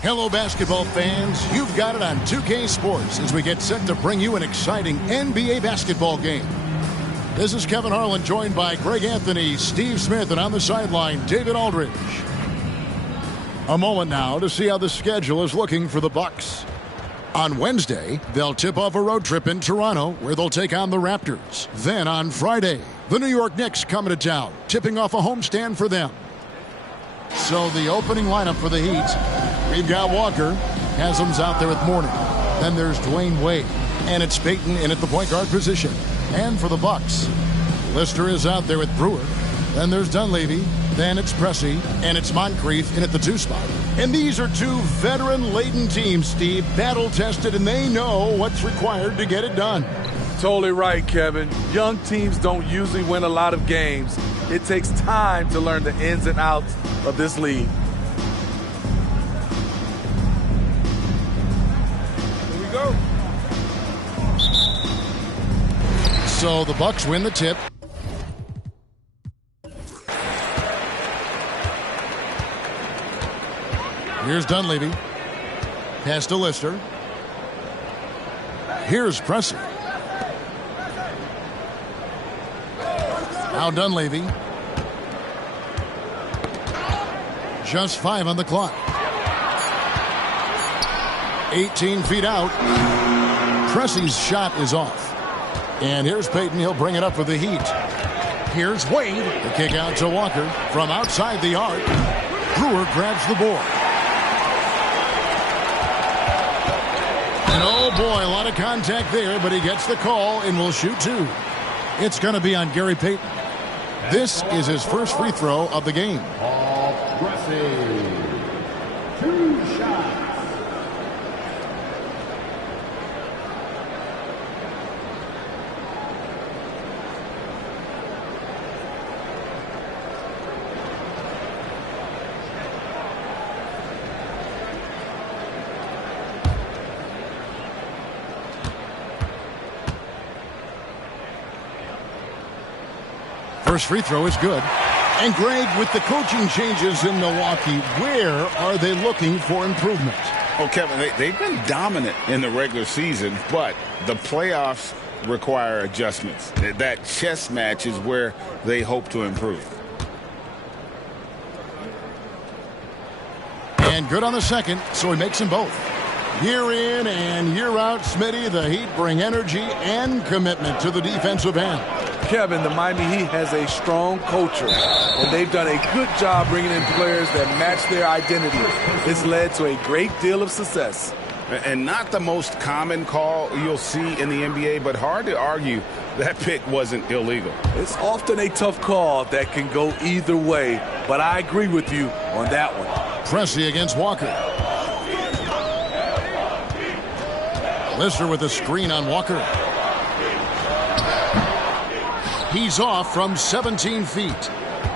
Hello, basketball fans. You've got it on 2K Sports as we get set to bring you an exciting NBA basketball game. This is Kevin Harlan, joined by Greg Anthony, Steve Smith, and on the sideline, David Aldridge. A moment now to see how the schedule is looking for the Bucks. On Wednesday, they'll tip off a road trip in Toronto, where they'll take on the Raptors. Then on Friday, the New York Knicks coming to town, tipping off a homestand for them. So the opening lineup for the Heat, we've got Walker. Haslam's out there with Mourning. Then there's Dwayne Wade. And it's Payton in at the point guard position. And for the Bucks, Lister is out there with Brewer. Then there's Dunleavy. Then it's Pressey. And it's Moncrief in at the 2 spot. And these are 2 veteran-laden teams, Steve. Battle-tested, and they know what's required to get it done. Totally right, Kevin. Young teams don't usually win a lot of games. It takes time to learn the ins and outs of this league. Here we go. So the Bucks win the tip. Here's Dunleavy. Pass to Lister. Here's Pressey. Now Dunleavy. Just 5 on the clock. 18 feet out. Pressey's shot is off. And here's Payton. He'll bring it up for the Heat. Here's Wade. The kick out to Walker from outside the arc. Brewer grabs the board. And oh boy, a lot of contact there, but he gets the call and will shoot 2. It's going to be on Gary Payton. This is his first free throw of the game. Pressey. 2 shots. First free throw is good. And Greg, with the coaching changes in Milwaukee, where are they looking for improvement? Oh, Kevin, they've been dominant in the regular season, but the playoffs require adjustments. That chess match is where they hope to improve. And good on the second, so he makes them both. Year in and year out, Smitty, the Heat bring energy and commitment to the defensive end. Kevin, the Miami Heat has a strong culture, and they've done a good job bringing in players that match their identity. It's led to a great deal of success. And not the most common call you'll see in the NBA, but hard to argue that pick wasn't illegal. It's often a tough call that can go either way, but I agree with you on that one. Pressey against Walker. Lister with a screen on Walker. He's off from 17 feet.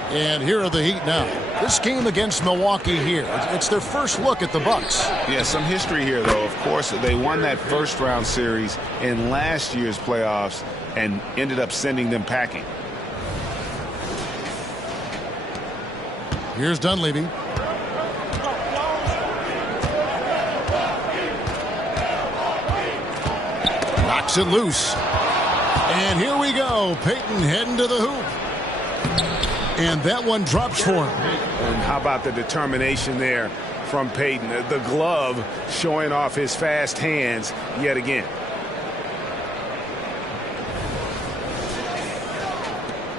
And here are the Heat now. This game against Milwaukee here, it's their first look at the Bucks. Yeah, some history here, though. Of course, they won that first-round series in last year's playoffs and ended up sending them packing. Here's Dunleavy. Knocks it loose. And here we go. Payton heading to the hoop. And that one drops for him. And how about the determination there from Payton? The glove showing off his fast hands yet again.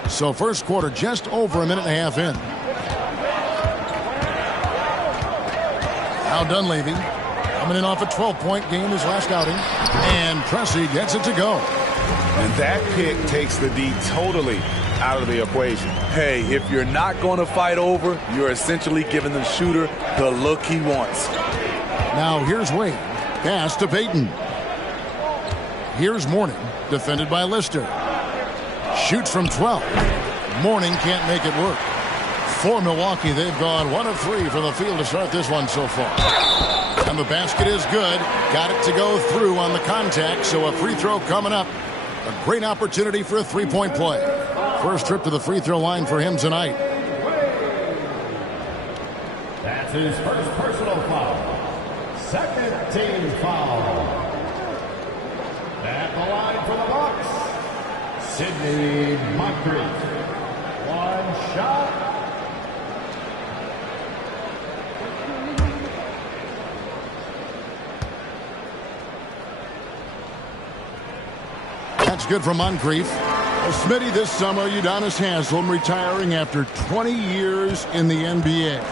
So first quarter just over a minute and a half in. Now Dunleavy coming in off a 12-point game his last outing. And Pressey gets it to go. And that pick takes the D totally out of the equation. Hey, if you're not going to fight over, you're essentially giving the shooter the look he wants. Now here's Wade. Pass to Payton. Here's Mourning, defended by Lister. Shoots from 12. Mourning can't make it work. For Milwaukee, they've gone 1 of 3 from the field to start this one so far. And the basket is good. Got it to go through on the contact, so a free throw coming up. A great opportunity for a three-point play. First trip to the free throw line for him tonight. That's his first personal foul. second team foul. At the line for the Bucks, Sidney Moncrief. One shot. That's good from Moncrief. Well, Smitty, this summer, Udonis Haslem retiring after 20 years in the NBA.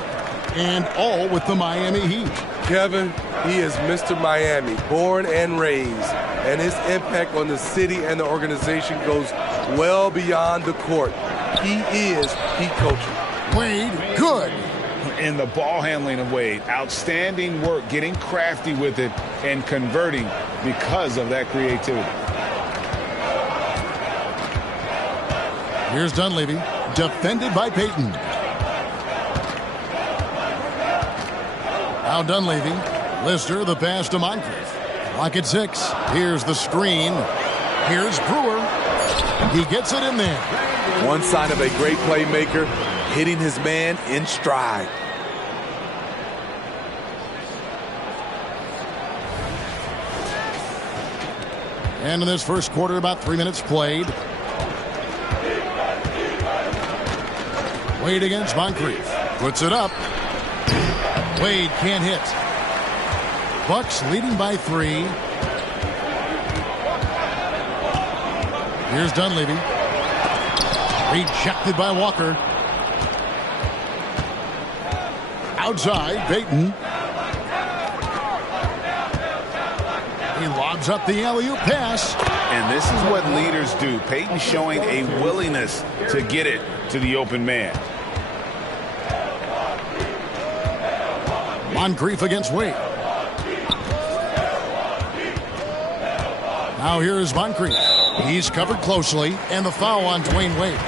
And all with the Miami Heat. Kevin, he is Mr. Miami, born and raised. And his impact on the city and the organization goes well beyond the court. He is Heat coaching. Wade, good. In the ball handling of Wade, outstanding work, getting crafty with it and converting because of that creativity. Here's Dunleavy, defended by Payton. Now Dunleavy, Lister, the pass to Moncrief. Clock at 6. Here's the screen. Here's Brewer. He gets it in there. One sign of a great playmaker, hitting his man in stride. And in this first quarter, about 3 minutes played. Wade against Moncrief. Puts it up. Wade can't hit. Bucks leading by 3. Here's Dunleavy. Rejected by Walker. Outside, Payton. He lobs up the alley-oop pass. And this is what leaders do. Payton showing a willingness to get it to the open man. Moncrief against Wade. Now here's Moncrief. He's covered closely, and the foul on Dwayne Wade.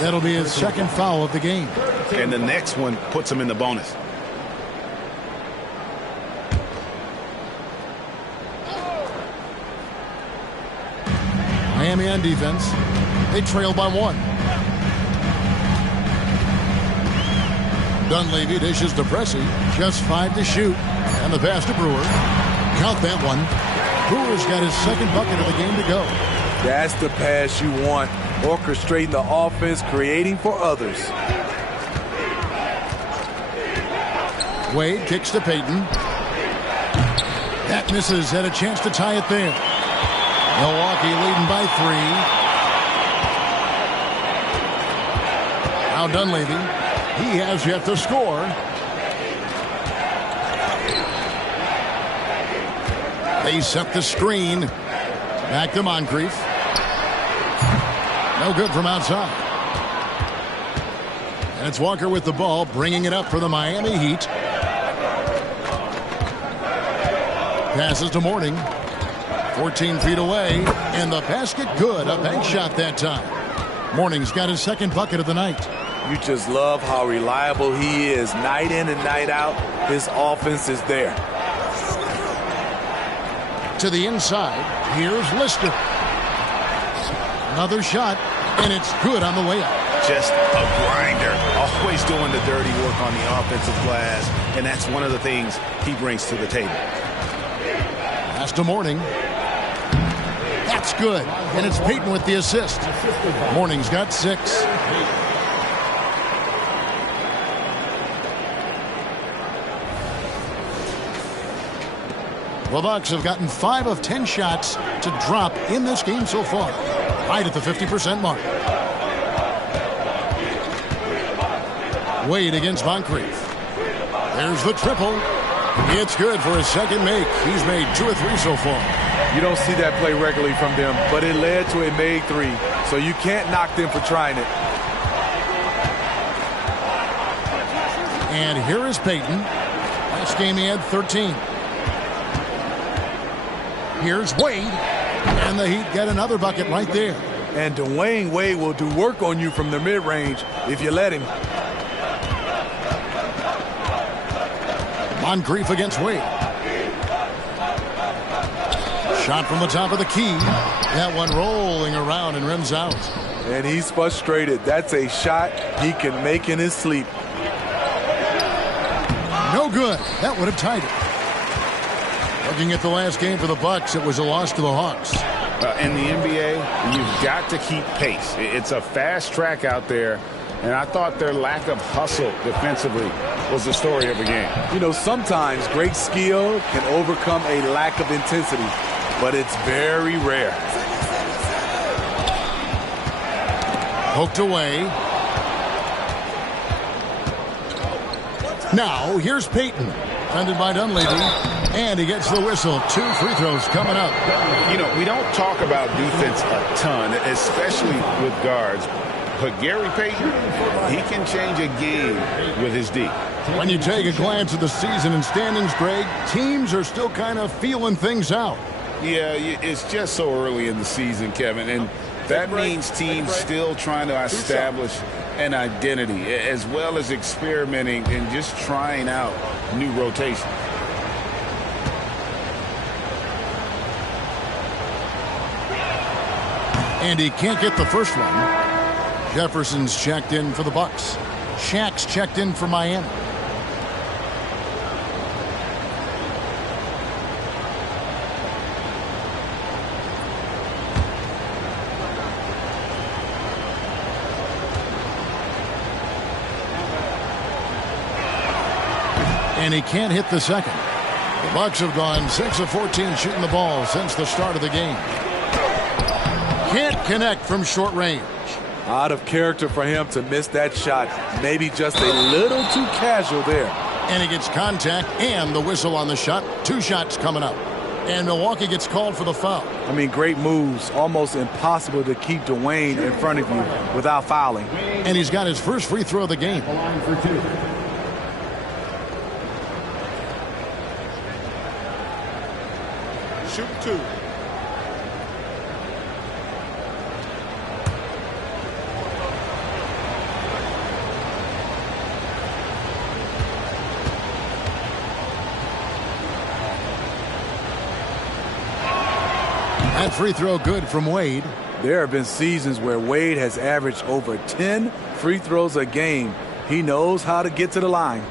That'll be his second foul of the game. And the next one puts him in the bonus. Miami on defense. They trail by 1. Dunleavy dishes to Pressey. Just 5 to shoot. And the pass to Brewer. Count that one. Brewer's got his second bucket of the game to go. That's the pass you want. Orchestrating the offense, creating for others. Wade kicks to Payton. That misses. Had a chance to tie it there. Milwaukee leading by 3. Now Dunleavy. He has yet to score. They set the screen. Back to Moncrief. No good from outside. And it's Walker with the ball, bringing it up for the Miami Heat. Passes to Mourning. 14 feet away. And the basket good. A bank shot that time. Mourning's got his second bucket of the night. You just love how reliable he is. Night in and night out, his offense is there. To the inside, here's Lister. Another shot, and it's good on the way up. Just a grinder. Always doing the dirty work on the offensive glass, and that's one of the things he brings to the table. Pass to Mourning. That's good, and it's Payton with the assist. Mourning's got 6. The Bucks have gotten 5 of 10 shots to drop in this game so far, right at the 50% mark. Wade against Moncrief. There's the triple. It's good for his second make. He's made 2 or 3 so far. You don't see that play regularly from them, but it led to a made 3, so you can't knock them for trying it. And here is Payton. Last game he had 13. Here's Wade, and the Heat get another bucket right there. And Dwayne Wade will do work on you from the mid-range if you let him. Moncrief against Wade. Shot from the top of the key. That one rolling around and rims out. And he's frustrated. That's a shot he can make in his sleep. No good. That would have tied it. Looking at the last game for the Bucks, it was a loss to the Hawks. In the NBA, you've got to keep pace. It's a fast track out there, and I thought their lack of hustle defensively was the story of the game. You know, sometimes great skill can overcome a lack of intensity, but it's very rare. Poked away. Now, here's Payton. Defended by Dunleavy. And he gets the whistle. 2 free throws coming up. You know, we don't talk about defense a ton, especially with guards. But Gary Payton, he can change a game with his D. When you take a glance at the season and standings, Greg, teams are still kind of feeling things out. Yeah, it's just so early in the season, Kevin. And that means teams still trying to establish an identity, as well as experimenting and just trying out new rotations. And he can't get the first one. Jefferson's checked in for the Bucks. Shaq's checked in for Miami. And he can't hit the second. The Bucks have gone 6 of 14 shooting the ball since the start of the game. Can't connect from short range. Out of character for him to miss that shot. Maybe just a little too casual there. And he gets contact and the whistle on the shot. 2 shots coming up. And Milwaukee gets called for the foul. I mean, great moves. Almost impossible to keep Dwayne in front of you without fouling. And he's got his first free throw of the game. Line for 2. Shoot 2. That free throw good from Wade. There have been seasons where Wade has averaged over 10 free throws a game. He knows how to get to the line.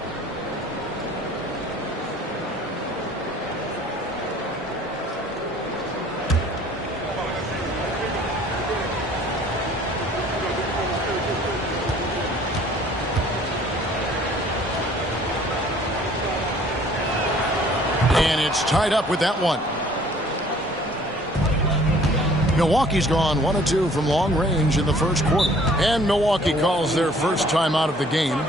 And it's tied up with that one. Milwaukee's gone 1 of 2 from long range in the first quarter. And Milwaukee calls their first time out of the game.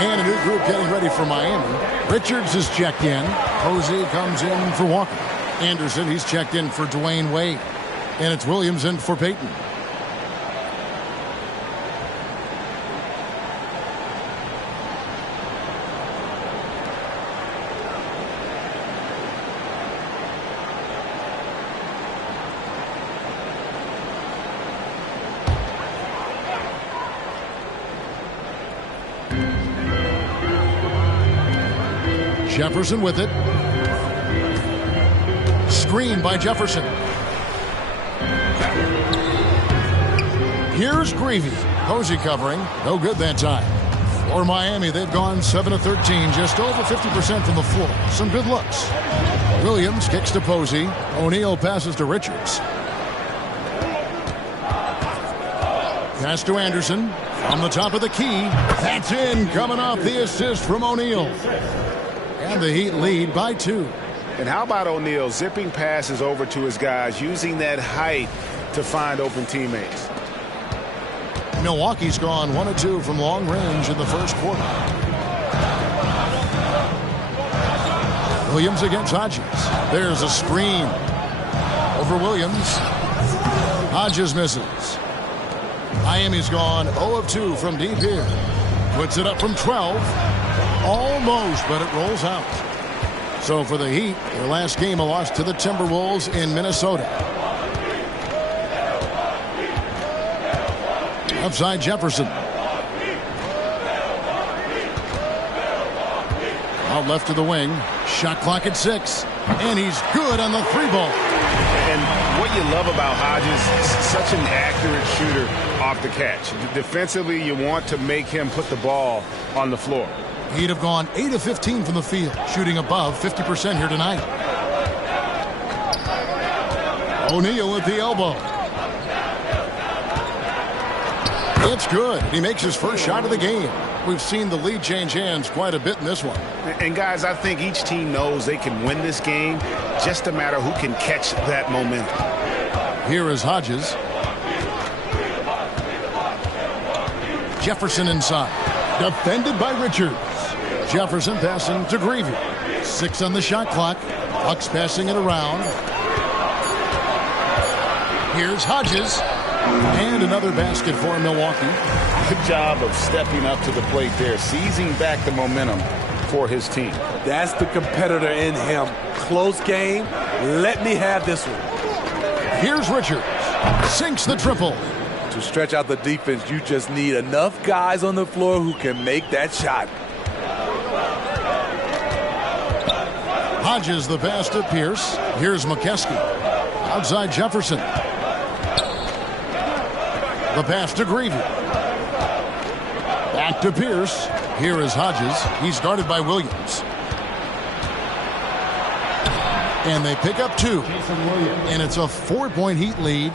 And a new group getting ready for Miami. Richards is checked in. Posey comes in for Walker. Anderson, he's checked in for Dwayne Wade. And it's Williams in for Payton. Jefferson with it. Screen by Jefferson. Here's Greavy. Posey covering. No good that time. For Miami, they've gone 7 of 13, just over 50% from the floor. Some good looks. Williams kicks to Posey. O'Neal passes to Richards. Pass to Anderson. On the top of the key. That's in. Coming off the assist from O'Neal. And the Heat lead by 2. And how about O'Neal zipping passes over to his guys, using that height to find open teammates? Milwaukee's gone 1 of 2 from long range in the first quarter. Williams against Hodges. There's a screen. Over Williams. Hodges misses. Miami's gone 0 of 2 from deep here. Puts it up from 12. Almost, but it rolls out. So for the Heat, their last game, a loss to the Timberwolves in Minnesota. Upside Jefferson. Out left to the wing. Shot clock at 6. And he's good on the 3-ball. And what you love about Hodges, such an accurate shooter off the catch. Defensively, you want to make him put the ball on the floor. He'd have gone 8 of 15 from the field, shooting above 50% here tonight. O'Neal with the elbow. It's good. He makes his first shot of the game. We've seen the lead change hands quite a bit in this one. And guys, I think each team knows they can win this game. Just a matter who can catch that momentum. Here is Hodges. Jefferson inside. Defended by Richards. Jefferson passing to Greavy. 6 on the shot clock. Bucks passing it around. Here's Hodges. And another basket for Milwaukee. Good job of stepping up to the plate there, seizing back the momentum for his team. That's the competitor in him. Close game. Let me have this one. Here's Richards. Sinks the triple. To stretch out the defense, you just need enough guys on the floor who can make that shot. Hodges the pass to Pierce. Here's McKeskey. Outside Jefferson. The pass to Greavy. Back to Pierce. Here is Hodges. He's guarded by Williams. And they pick up 2. And it's a 4-point Heat lead.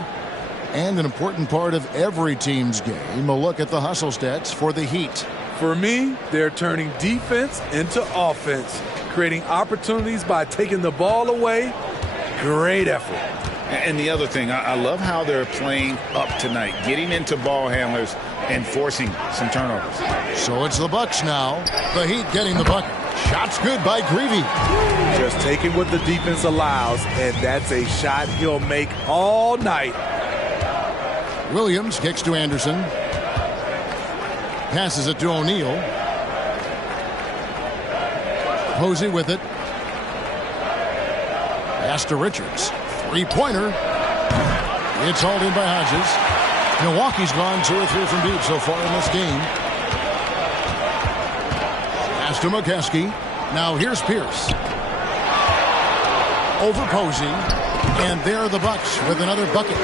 And an important part of every team's game. A look at the hustle stats for the Heat. For me, they're turning defense into offense. Creating opportunities by taking the ball away. Great effort. And the other thing, I love how they're playing up tonight, getting into ball handlers and forcing some turnovers. So it's the Bucks now. The Heat getting the bucket. Shot's good by Greavy. Just taking what the defense allows, and that's a shot he'll make all night. Williams kicks to Anderson. Passes it to O'Neal. Posey with it. Pass to Richards. 3-pointer. It's hauled in by Hodges. Milwaukee's gone 2 or 3 from deep so far in this game. Pass to McKeskey. Now here's Pierce. Over Posey. And there are the Bucks with another bucket.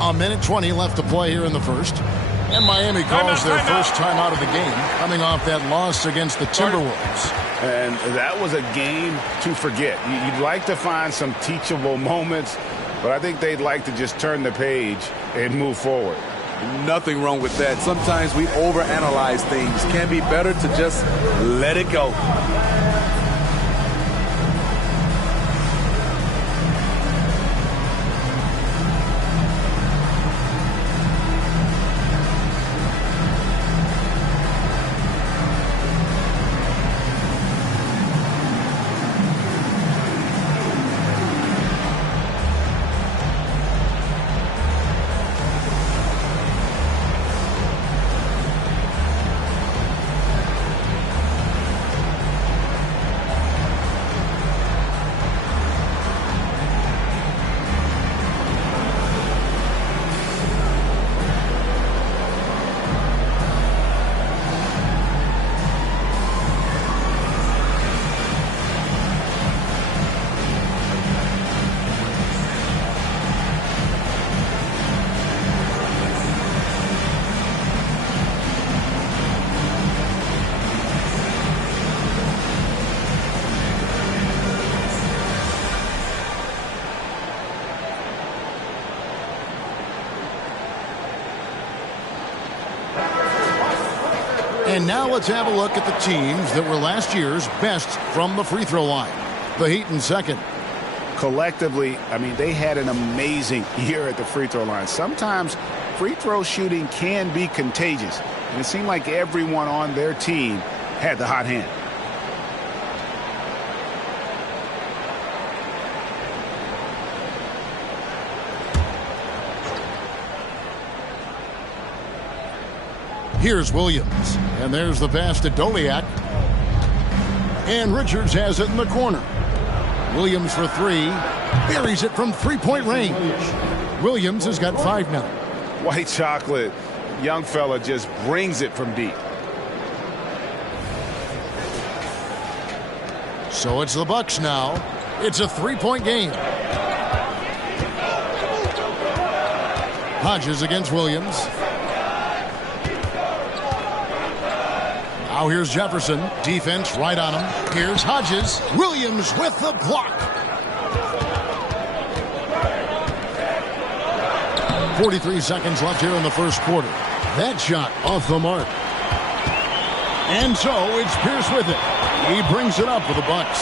A minute 20 left to play here in the first. And Miami calls their first time out of the game, coming off that loss against the Timberwolves. And that was a game to forget. You'd like to find some teachable moments, but I think they'd like to just turn the page and move forward. Nothing wrong with that. Sometimes we overanalyze things. Can be better to just let it go. And now let's have a look at the teams that were last year's best from the free throw line. The Heat in second. Collectively, I mean, they had an amazing year at the free throw line. Sometimes free throw shooting can be contagious, and it seemed like everyone on their team had the hot hand. Here's Williams, and there's the pass to Doliak. And Richards has it in the corner. Williams for three. Buries it from three-point range. Williams has got 5 now. White chocolate. Young fella just brings it from deep. So it's the Bucks now. It's a 3-point game. Hodges against Williams. Now here's Jefferson. Defense right on him. Here's Hodges. Williams with the block. 43 seconds left here in the first quarter. That shot off the mark. And so it's Pierce with it. He brings it up for the Bucks.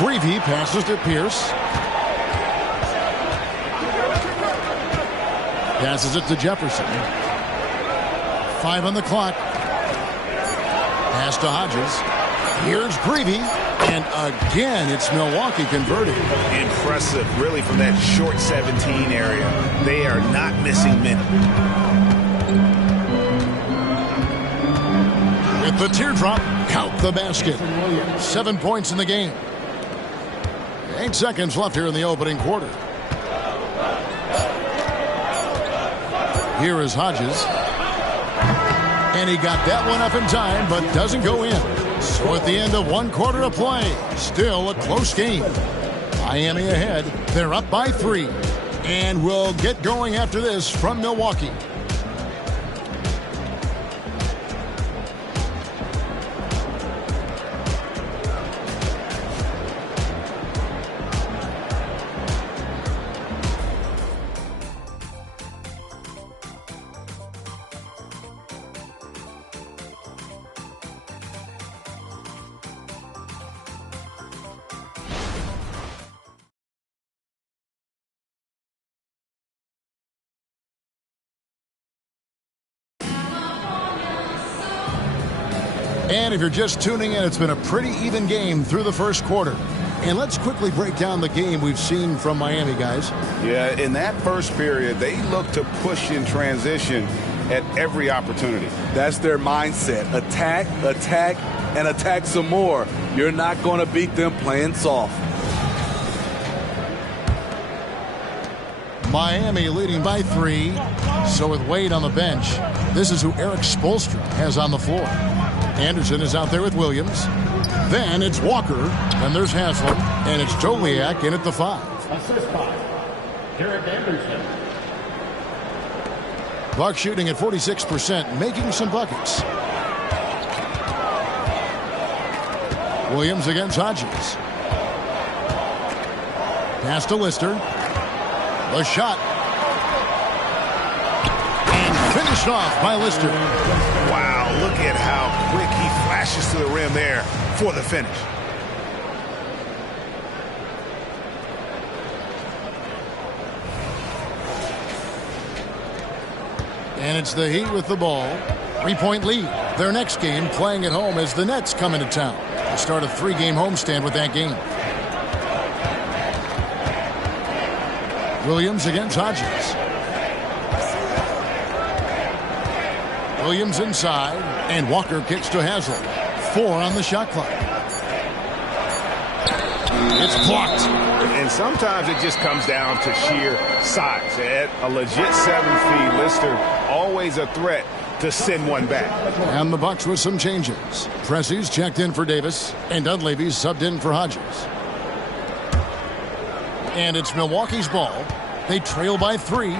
Creevy passes to Pierce. Passes it to Jefferson. 5 on the clock. Pass to Hodges. Here's Creevy. And again, it's Milwaukee converting. Impressive, really, from that short 17 area. They are not missing many. With the teardrop, count the basket. 7 points in the game. 8 seconds left here in the opening quarter. Here is Hodges. And he got that one up in time, but doesn't go in. So at the end of 1 quarter of play, still a close game. Miami ahead. They're up by 3. And we'll get going after this from Milwaukee. And if you're just tuning in, it's been a pretty even game through the first quarter. And let's quickly break down the game we've seen from Miami, guys. Yeah, in that first period, they looked to push in transition at every opportunity. That's their mindset. Attack, attack, and attack some more. You're not going to beat them playing soft. Miami leading by 3. So with Wade on the bench, this is who Eric Spoelstra has on the floor. Anderson is out there with Williams. Then it's Walker. Then there's Haslem. And it's Doliak in at the 5. Assist by Derek Anderson. Buck shooting at 46%, making some buckets. Williams against Hodges. Pass to Lister. The shot. And finished off by Lister. Wow, look at how quick he flashes to the rim there for the finish. And it's the Heat with the ball. 3-point lead. Their next game playing at home as the Nets come into town. They start a 3-game homestand with that game. Williams against Hodges. Williams inside, and Walker kicks to Haslem. 4 on the shot clock. It's blocked. And sometimes it just comes down to sheer size. At a legit 7 feet, Lister always a threat to send one back. And the Bucks with some changes. Pressey's checked in for Davis, and Dunleavy's subbed in for Hodges. And it's Milwaukee's ball. They trail by 3.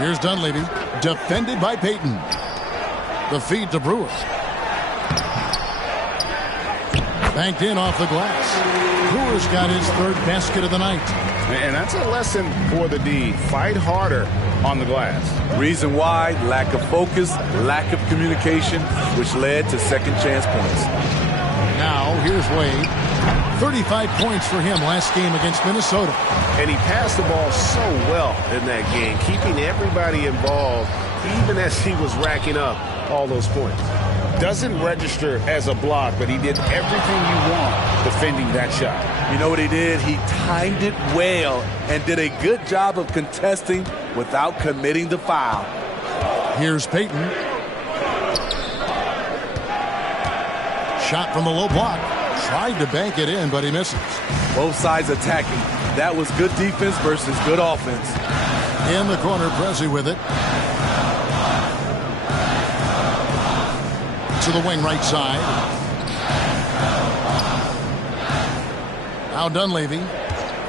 Here's Dunleavy, defended by Payton. The feed to Brewer. Banked in off the glass. Brewer's got his 3rd basket of the night. And that's a lesson for the D. Fight harder on the glass. Reason why? Lack of focus, lack of communication, which led to second chance points. Now, here's Wade. 35 points for him last game against Minnesota. And he passed the ball so well in that game, keeping everybody involved, even as he was racking up all those points. Doesn't register as a block, but he did everything you want defending that shot. You know what he did? He timed it well and did a good job of contesting without committing the foul. Here's Payton. Shot from the low block. Tried to bank it in, but he misses. Both sides attacking. That was good defense versus good offense. In the corner, Pressey with it. To the wing right side. Now Dunleavy.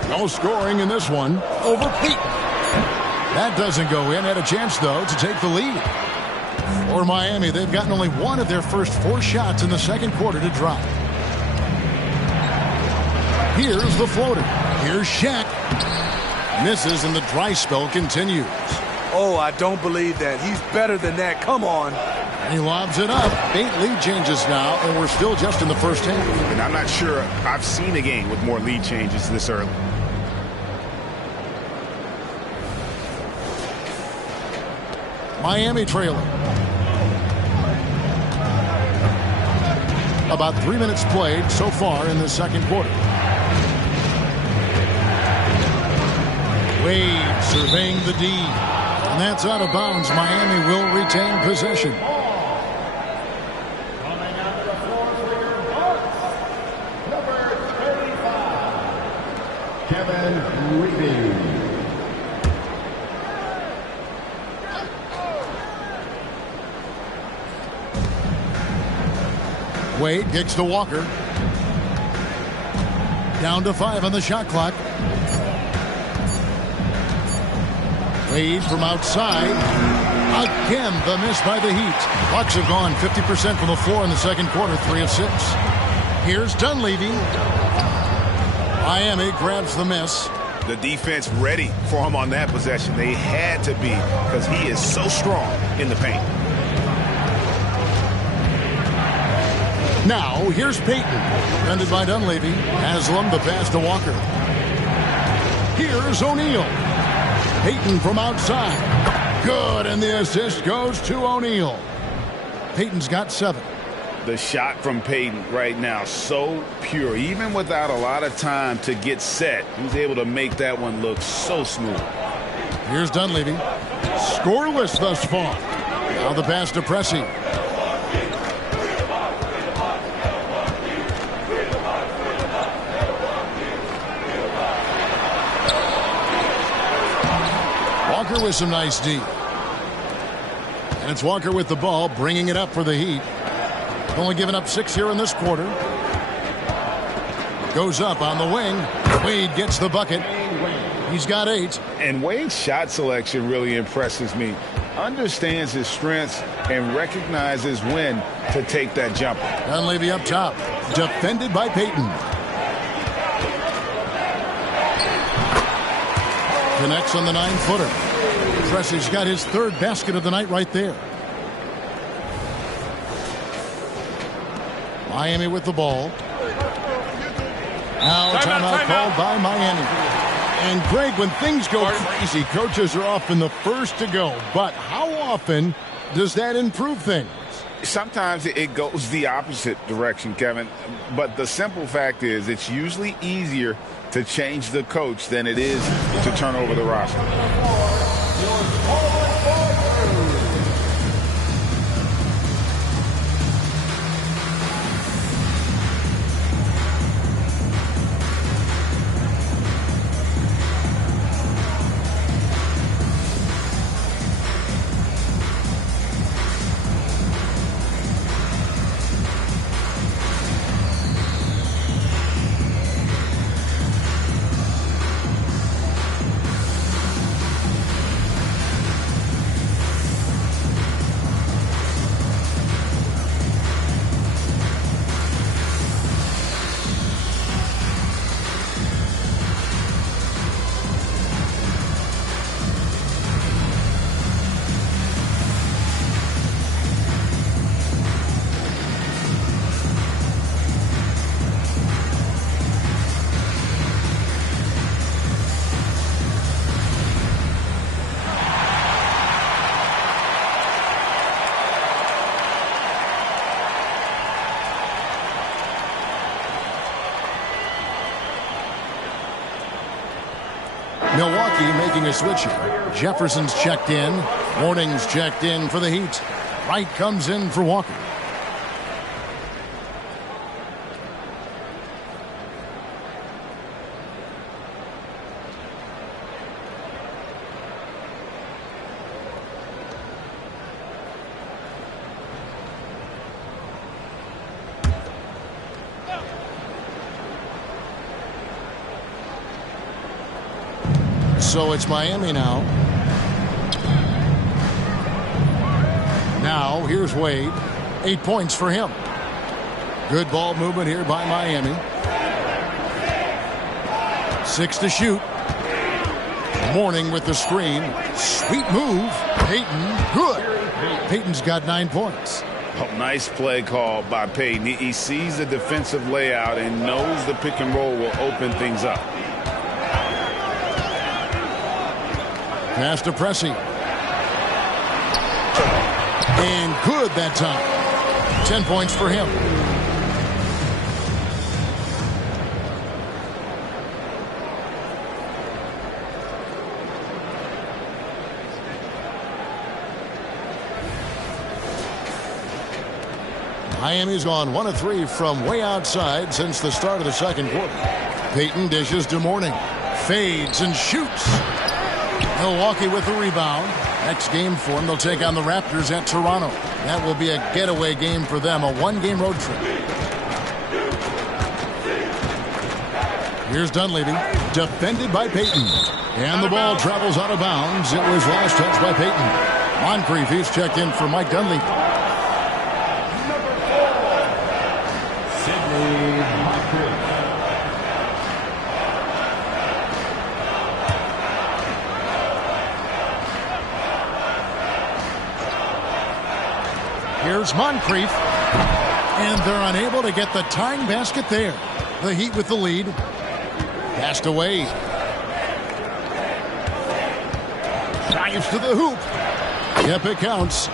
No scoring in this one. Over Payton. That doesn't go in. Had a chance, though, to take the lead. For Miami, they've gotten only one of their first 4 shots in the second quarter to drop. Here's the floater. Here's Shaq. Misses, and the dry spell continues. Oh, I don't believe that. He's better than that. Come on. And he lobs it up. 8 lead changes now, and we're still just in the first half. And I'm not sure I've seen a game with more lead changes this early. Miami trailing. About 3 minutes played so far in the second quarter. Wade surveying the D. And that's out of bounds. Miami will retain possession. Coming out of the floor for your Bucks, number 35, Kevin Reeving. Wade kicks to Walker. Down to 5 on the shot clock. Wade from outside. Again, the miss by the Heat. Bucks have gone 50% from the floor in the second quarter, 3 of 6. Here's Dunleavy. Miami grabs the miss. The defense ready for him on that possession. They had to be, because he is so strong in the paint. Now, here's Payton. Defended by Dunleavy. Haslam, the pass to Walker. Here's O'Neal. Payton from outside. Good, and the assist goes to O'Neal. Payton's got 7. The shot from Payton right now, so pure. Even without a lot of time to get set, he's able to make that one look so smooth. Here's Dunleavy. Scoreless thus far. Now the pass to Pressey. Walker with some nice D. And it's Walker with the ball, bringing it up for the Heat. Only given up 6 here in this quarter. Goes up on the wing. Wade gets the bucket. He's got 8. And Wade's shot selection really impresses me. Understands his strengths and recognizes when to take that jumper. Dunleavy up top. Defended by Payton. Connects on the 9-footer. Pressey's got his 3rd basket of the night right there. Miami with the ball. Now timeout called by Miami. And Greg, when things go crazy, coaches are often the first to go. But how often does that improve things? Sometimes it goes the opposite direction, Kevin. But the simple fact is it's usually easier to change the coach than it is to turn over the roster. Milwaukee making a switch here. Jefferson's checked in. Morning's checked in for the Heat. Wright comes in for Walker. So it's Miami now. Now here's Wade. 8 points for him. Good ball movement here by Miami. 6 to shoot. Morning with the screen. Sweet move. Payton. Good. Payton's got 9 points. Oh, nice play call by Payton. He sees the defensive layout and knows the pick and roll will open things up. Pass to Pressey. And good that time. 10 points for him. Miami's gone 1 of 3 from way outside since the start of the second quarter. Payton dishes to Morning. Fades and shoots. Milwaukee with the rebound. Next game for them, they'll take on the Raptors at Toronto. That will be a getaway game for them, a one-game road trip. Here's Dunleavy, defended by Payton. And the ball travels out of bounds. It was last touched by Payton. Moncrief, he's checked in for Mike Dunleavy. Sidney Moncrief. Here's Moncrief. And they're unable to get the tying basket there. The Heat with the lead. Passed away. Drives to the hoop. Yep, it counts.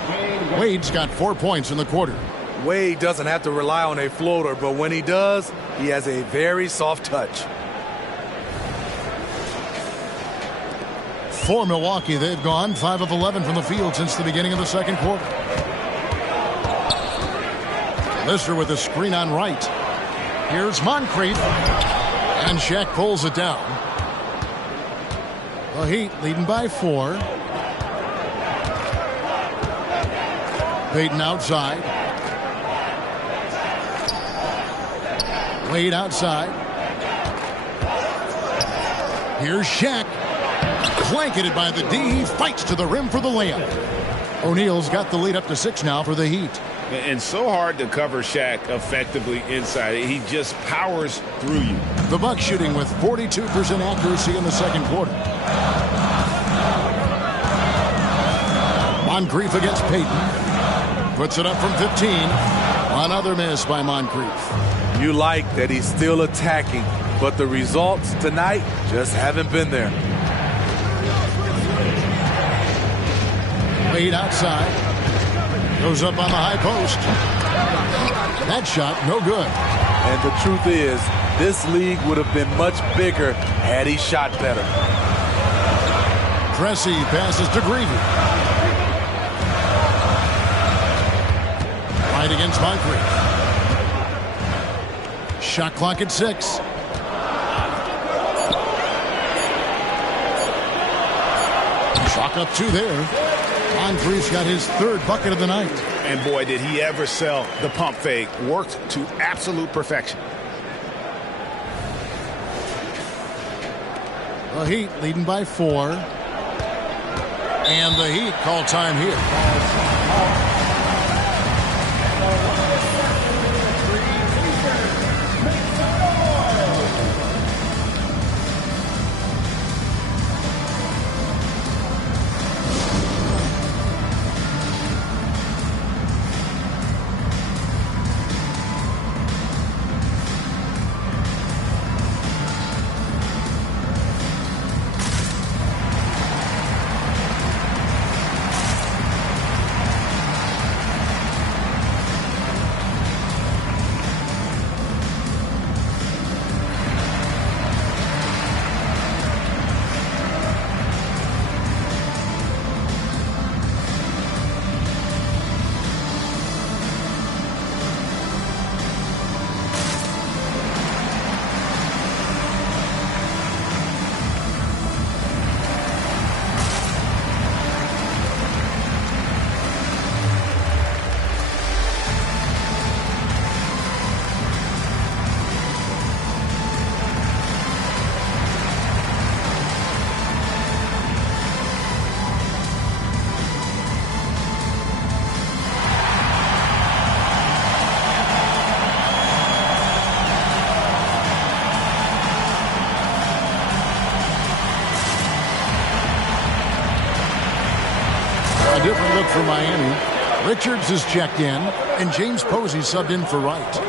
Wade's got 4 points in the quarter. Wade doesn't have to rely on a floater, but when he does, he has a very soft touch. For Milwaukee, they've gone 5 of 11 from the field since the beginning of the second quarter. Lister with a screen on Wright. Here's Moncrief. And Shaq pulls it down. The Heat leading by 4. Payton outside. Wade outside. Here's Shaq. Blanketed by the D. He fights to the rim for the layup. O'Neal's got the lead up to 6 now for the Heat. And so hard to cover Shaq effectively inside. He just powers through you. The Bucks shooting with 42% accuracy in the second quarter. Moncrief against Payton. Puts it up from 15. Another miss by Moncrief. You like that he's still attacking, but the results tonight just haven't been there. Wade outside. Goes up on the high post. That shot, no good. And the truth is, this league would have been much bigger had he shot better. Pressey passes to Greavy. Right against Moncrief. Shot clock at 6. Chalk up 2 there. Moncrief's got his 3rd bucket of the night. And boy, did he ever sell the pump fake. Worked to absolute perfection. The Heat leading by 4. And the Heat call time here. for Miami. Richards is checked in, and James Posey subbed in for Wright.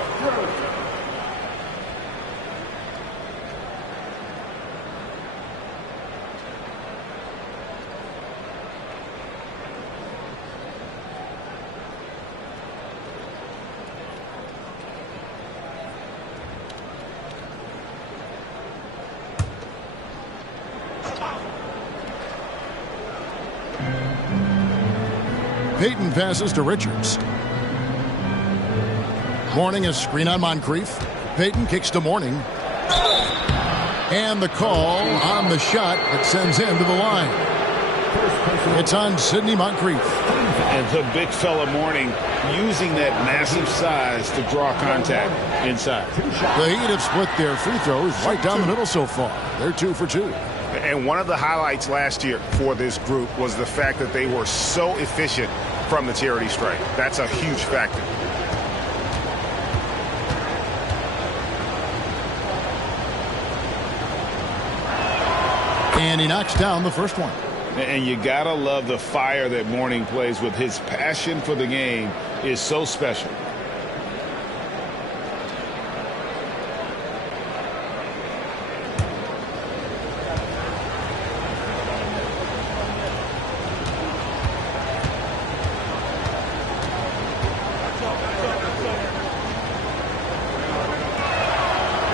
Payton passes to Richards. Mourning a screen on Moncrief. Payton kicks to Mourning. And the call on the shot that sends him to the line. It's on Sidney Moncrief. And the big fella Mourning using that massive size to draw contact inside. The Heat have split their free throws right down the middle so far. They're 2 for 2. And one of the highlights last year for this group was the fact that they were so efficient from the charity stripe. That's a huge factor. And he knocks down the first one. And you gotta love the fire that Mourning plays with. His passion for the game is so special.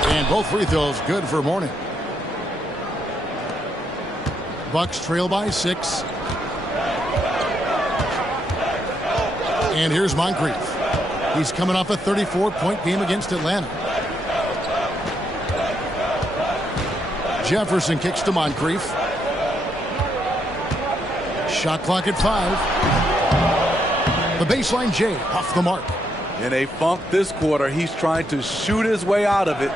And both free throws good for Mourning. Bucks trail by 6. And here's Moncrief. He's coming off a 34-point game against Atlanta. Jefferson kicks to Moncrief. Shot clock at 5. The baseline J off the mark. In a funk this quarter, he's trying to shoot his way out of it.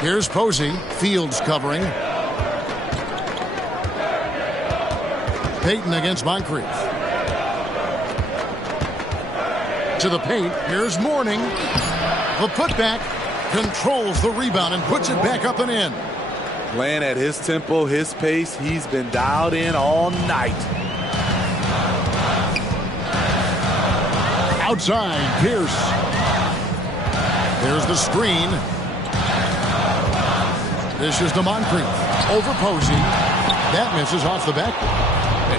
Here's Posey. Fields covering. Payton against Moncrief. To the paint. Here's Mourning. The putback controls the rebound and puts it back up and in. Playing at his tempo, his pace. He's been dialed in all night. Outside, Pierce. There's the screen. This is to Moncrief. Over Posey. That misses off the backboard.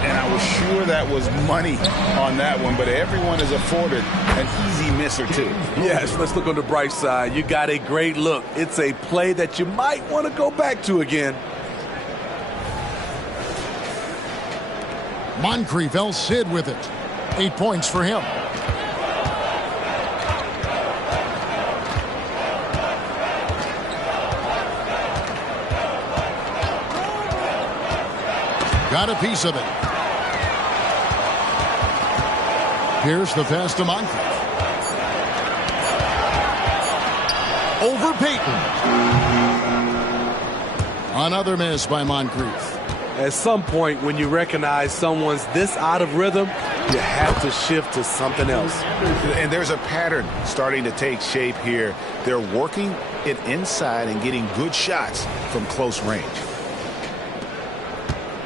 And I was sure that was money on that one, but everyone is afforded an easy miss or two. Yes, let's look on the bright side. You got a great look. It's a play that you might want to go back to again. Moncrief, El Cid with it. 8 points for him. Got a piece of it. Pierce the pass to Moncrief. Over Payton. Another miss by Moncrief. At some point, when you recognize someone's this out of rhythm, you have to shift to something else. And there's a pattern starting to take shape here. They're working it inside and getting good shots from close range.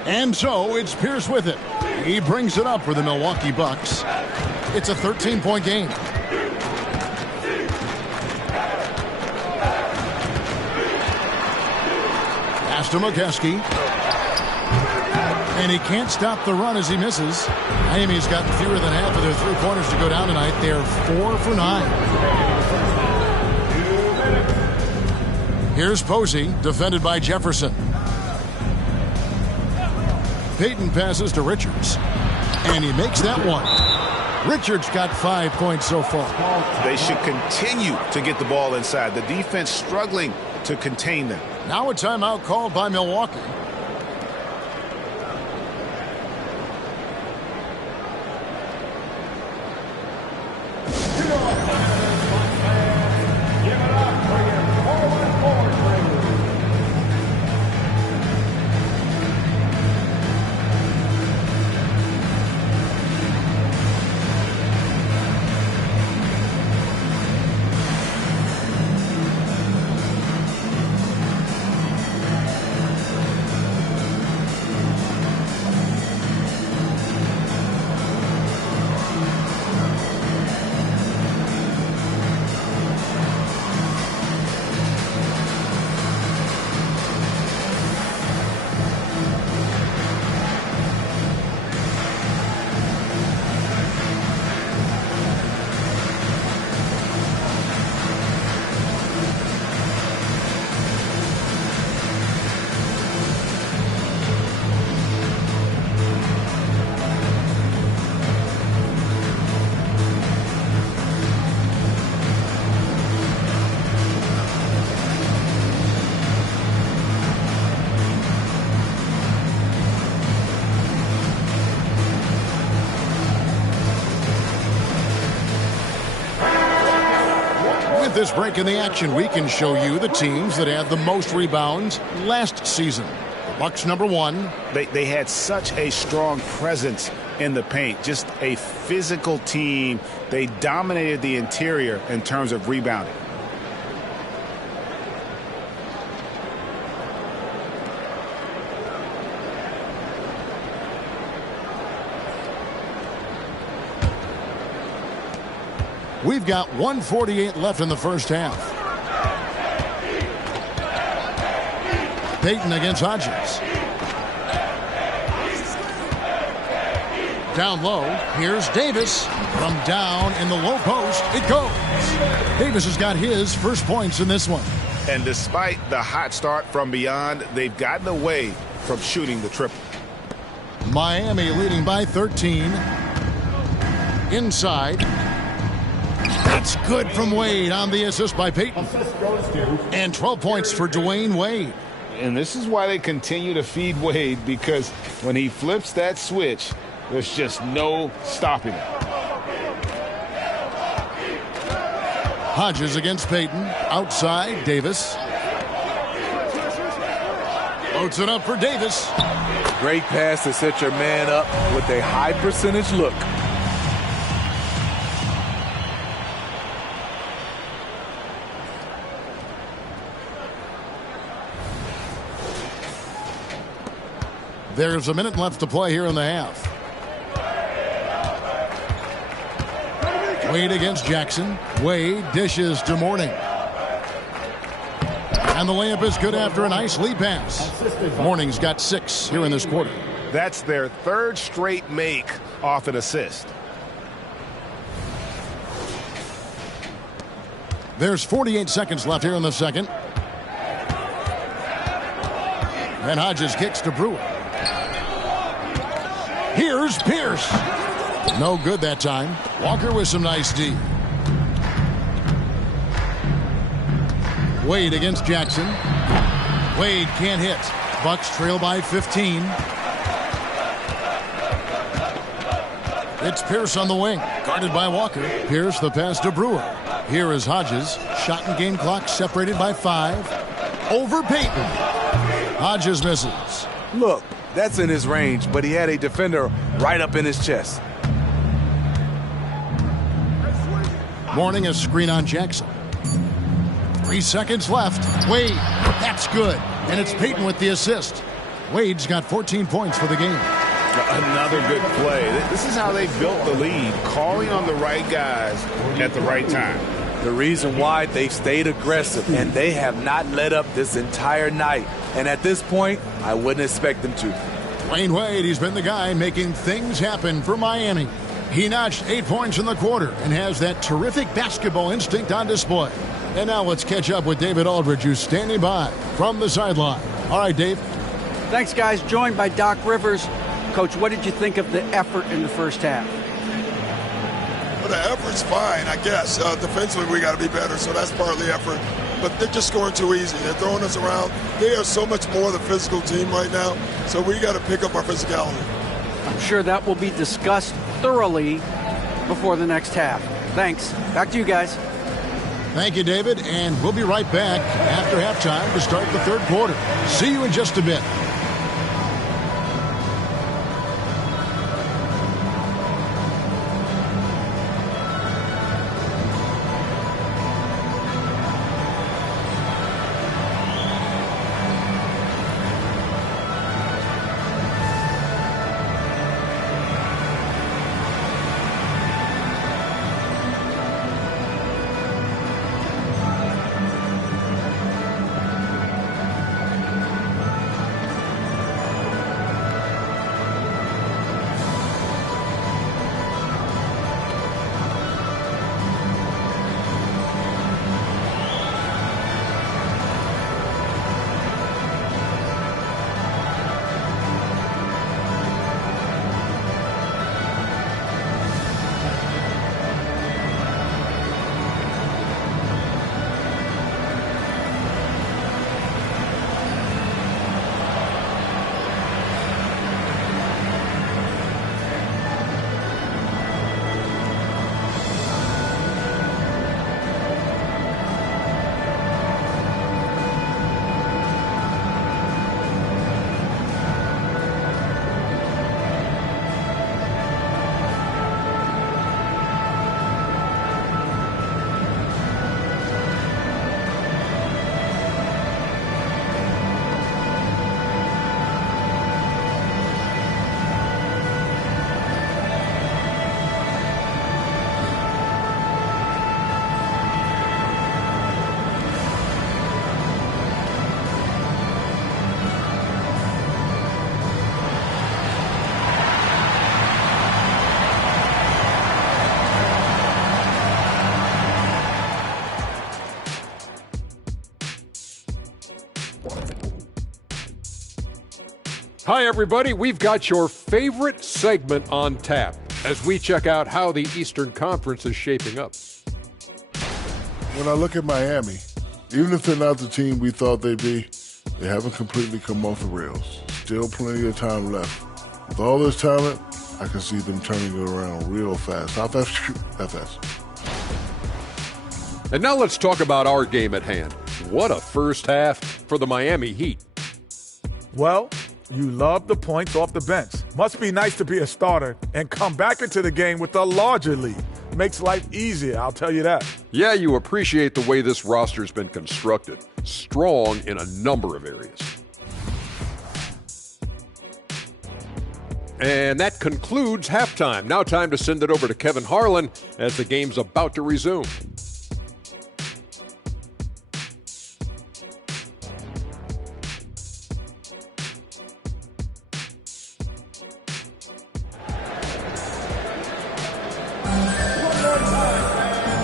And so it's Pierce with it. He brings it up for the Milwaukee Bucks. It's a 13-point game. Pass to McKeskey. And he can't stop the run as he misses. Miami's gotten fewer than half of their three-pointers to go down tonight. They're 4 for 9. Here's Posey, defended by Jefferson. Payton passes to Richards. And he makes that one. Richards got 5 points so far. They should continue to get the ball inside. The defense struggling to contain them. Now a timeout called by Milwaukee. this break in the action, we can show you the teams that had the most rebounds last season. The Bucks #1. They had such a strong presence in the paint, just a physical team. They dominated the interior in terms of rebounding. We've got 1:48 left in the first half. Payton against Hodges. Down low, here's Davis. From down in the low post, it goes. Davis has got his first points in this one. And despite the hot start from beyond, they've gotten away from shooting the triple. Miami leading by 13. Inside. That's good from Wade on the assist by Payton. And 12 points for Dwayne Wade. And this is why they continue to feed Wade, because when he flips that switch, there's just no stopping it. Hodges against Payton. Outside, Davis. Loads it up for Davis. Great pass to set your man up with a high percentage look. There's a minute left to play here in the half. Wade against Jackson. Wade dishes to Mourning. And the layup is good after a nice lead pass. Mourning's got 6 here in this quarter. That's their third straight make off an assist. There's 48 seconds left here in the second. And Hodges kicks to Brewer. Here's Pierce. No good that time. Walker with some nice D. Wade against Jackson. Wade can't hit. Bucks trail by 15. It's Pierce on the wing, guarded by Walker. Pierce the pass to Brewer. Here is Hodges. Shot and game clock separated by 5. Over Payton. Hodges misses. Look, that's in his range, but he had a defender right up in his chest. Mourning a screen on Jackson. 3 seconds left. Wade, that's good. And it's Payton with the assist. Wade's got 14 points for the game. Another good play. This is how they built the lead, calling on the right guys at the right time. The reason why they've stayed aggressive, and they have not let up this entire night. And at this point, I wouldn't expect them to. Dwayne Wade, he's been the guy making things happen for Miami. He notched 8 points in the quarter and has that terrific basketball instinct on display. And now let's catch up with David Aldridge, who's standing by from the sideline. All right, Dave. Thanks, guys. Joined by Doc Rivers. Coach, what did you think of the effort in the first half? Well, the effort's fine, I guess. Defensively, we got to be better, so that's part of the effort. But they're just scoring too easy. They're throwing us around. They are so much more the physical team right now, so we got to pick up our physicality. I'm sure that will be discussed thoroughly before the next half. Thanks. Back to you guys. Thank you, David. And we'll be right back after halftime to start the third quarter. See you in just a bit. Hi, everybody. We've got your favorite segment on tap as we check out how the Eastern Conference is shaping up. When I look at Miami, even if they're not the team we thought they'd be, they haven't completely come off the rails. Still plenty of time left. With all this talent, I can see them turning it around real fast. How fast? That fast. And now let's talk about our game at hand. What a first half for the Miami Heat. Well, you love the points off the bench. Must be nice to be a starter and come back into the game with a larger lead. Makes life easier, I'll tell you that. Yeah, you appreciate the way this roster's been constructed. Strong in a number of areas. And that concludes halftime. Now time to send it over to Kevin Harlan as the game's about to resume.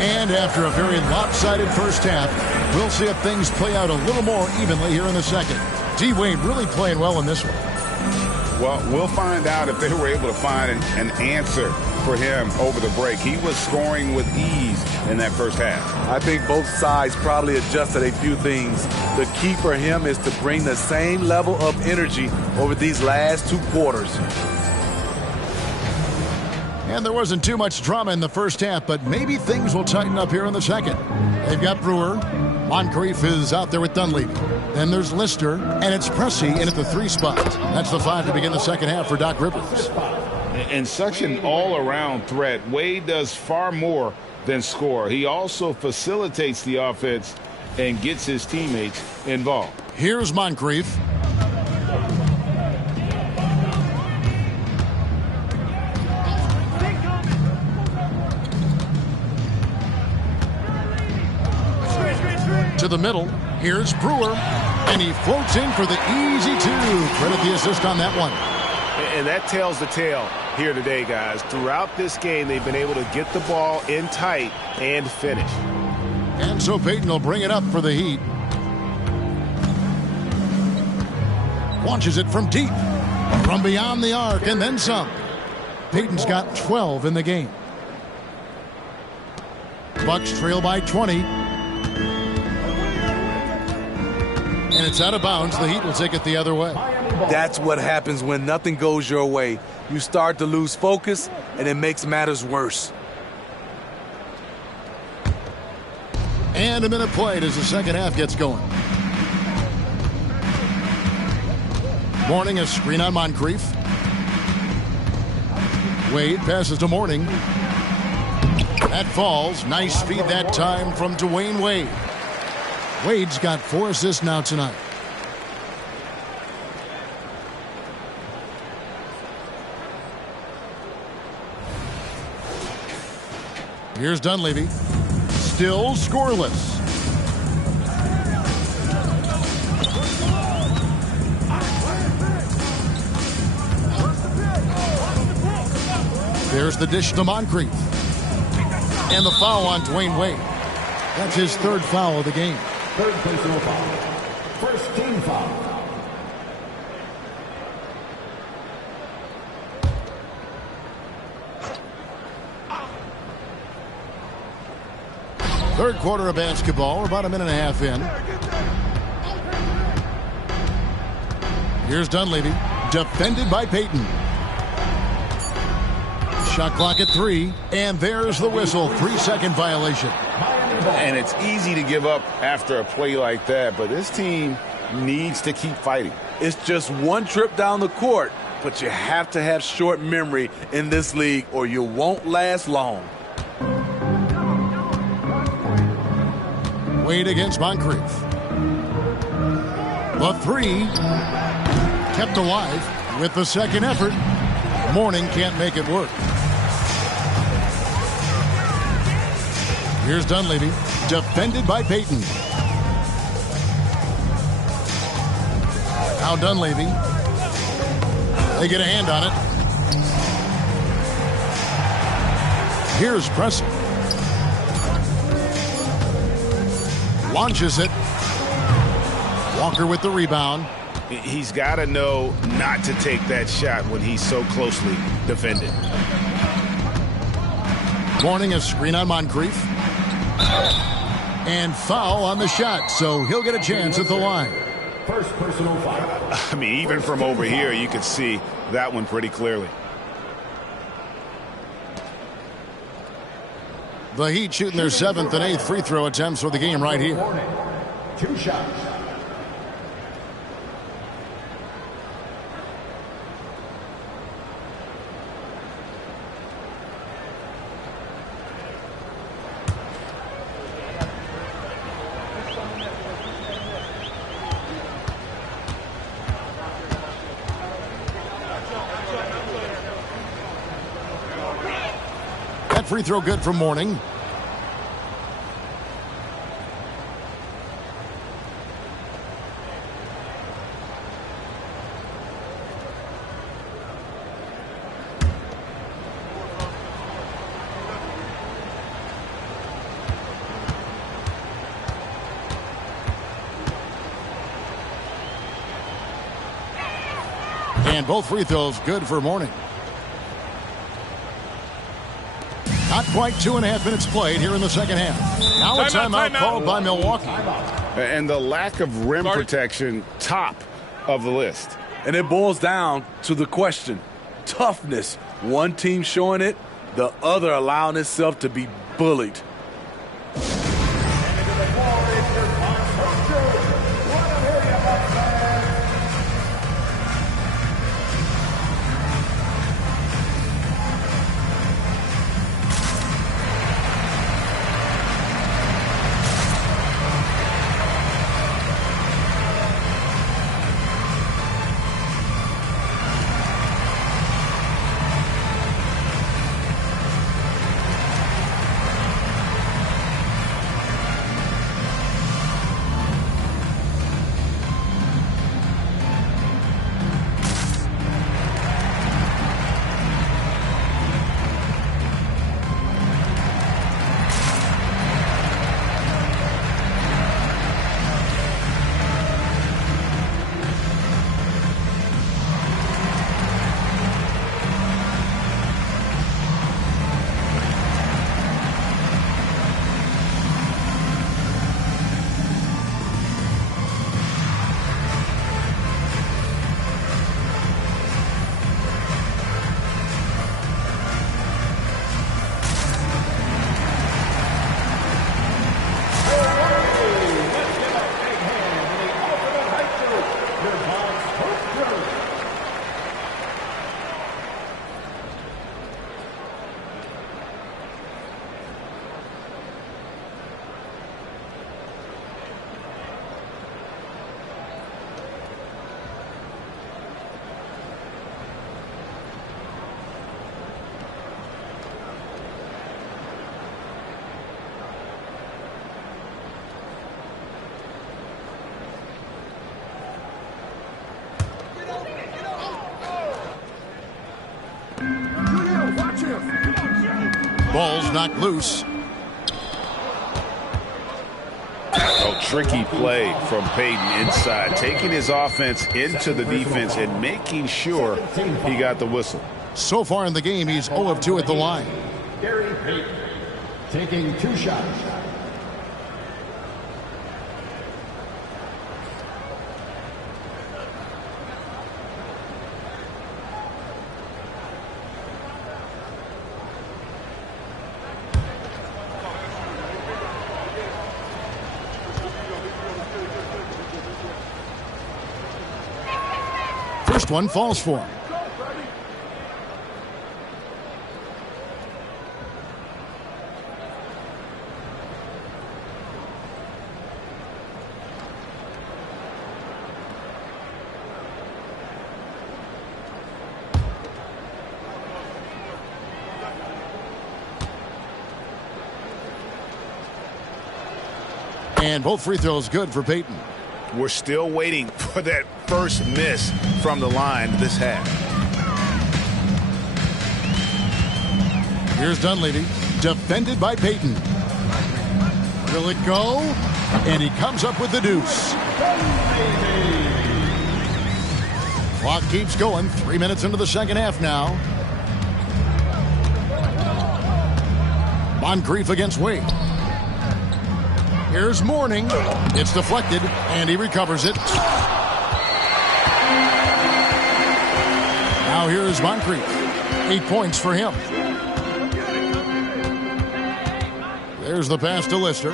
And after a very lopsided first half, we'll see if things play out a little more evenly here in the second. D-Wade really playing well in this one. Well, we'll find out if they were able to find an answer for him over the break. He was scoring with ease in that first half. I think both sides probably adjusted a few things. The key for him is to bring the same level of energy over these last two quarters. And there wasn't too much drama in the first half, but maybe things will tighten up here in the second. They've got Brewer. Moncrief is out there with Dunleavy. Then there's Lister, and it's Pressey in at the 3 spot. That's the 5 to begin the second half for Doc Rivers. And such an all-around threat. Wade does far more than score. He also facilitates the offense and gets his teammates involved. Here's Moncrief. To the middle, here's Brewer, and he floats in for the easy 2. Credit the assist on that one. And that tells the tale here today, guys. Throughout this game, they've been able to get the ball in tight and finish. And so Payton will bring it up for the Heat. Launches it from deep, from beyond the arc, and then some. Payton's got 12 in the game. Bucks trail by 20. And it's out of bounds. The Heat will take it the other way. That's what happens when nothing goes your way. You start to lose focus, and it makes matters worse. And a minute played as the second half gets going. Mourning a screen on Moncrief. Wade passes to Mourning. That falls. Nice feed that time from Dwayne Wade. Wade's got 4 assists now tonight. Here's Dunleavy. Still scoreless. There's the dish to Moncrief. And the foul on Dwayne Wade. That's his 3rd foul of the game. Third personal foul. First team foul. Third quarter of basketball. We're about a minute and a half in. Here's Dunleavy. Defended by Payton. Shot clock at 3. And there's the whistle. 3-second violation. And it's easy to give up after a play like that, but this team needs to keep fighting. It's just one trip down the court, but you have to have short memory in this league or you won't last long. Wade against Moncrief. The 3 kept alive with the second effort. Mourning can't make it work. Here's Dunleavy, defended by Payton. Now Dunleavy. They get a hand on it. Here's Pressey. Launches it. Walker with the rebound. He's got to know not to take that shot when he's so closely defended. Warning, a screen on Moncrief. And foul on the shot, so he'll get a chance at the line. First personal foul. I mean, even from over here, you can see that one pretty clearly. The Heat shooting their 7th and 8th free throw attempts for the game right here. 2 shots. That free throw good for Mourning. And both free throws good for Mourning. Not quite 2.5 minutes played here in the second half. Now a timeout called by Milwaukee. And the lack of rim protection, top of the list. And it boils down to the question, toughness. One team showing it, the other allowing itself to be bullied. Ball's knocked loose. Oh, tricky play from Payton inside, taking his offense into the defense and making sure he got the whistle. So far in the game, he's 0 of 2 at the line. Gary Payton taking 2 shots. First one falls for him. And both free throws good for Payton. We're still waiting for that first miss from the line this half. Here's Dunleavy, defended by Payton. Will it go? And he comes up with the deuce. Clock keeps going. 3 minutes into the second half now. Moncrief against Wade. Here's Mourning. It's deflected, and he recovers it. Now here's Moncrief. 8 points for him. There's the pass to Lister.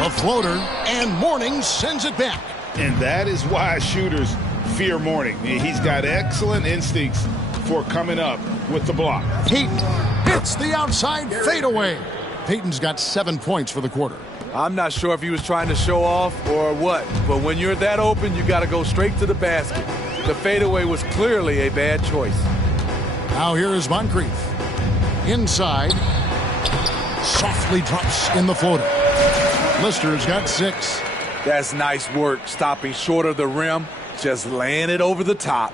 A floater, and Mourning sends it back. And that is why shooters fear Mourning. He's got excellent instincts for coming up with the block. Payton hits the outside fadeaway. Payton's got 7 points for the quarter. I'm not sure if he was trying to show off or what, but when you're that open, you got to go straight to the basket. The fadeaway was clearly a bad choice. Now here is Moncrief. Inside. Softly drops in the floater. Lister's got 6. That's nice work, stopping short of the rim, just laying it over the top.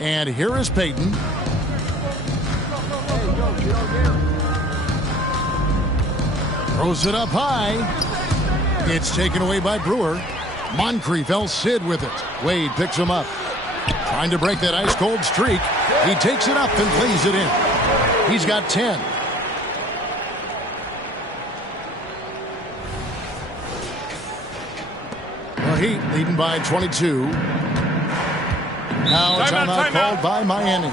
And here is Payton. Throws it up high. It's taken away by Brewer. Moncrief, El Cid with it. Wade picks him up. Trying to break that ice-cold streak. He takes it up and flings it in. He's got 10. The Heat leading by 22. Now timeout called by Miami.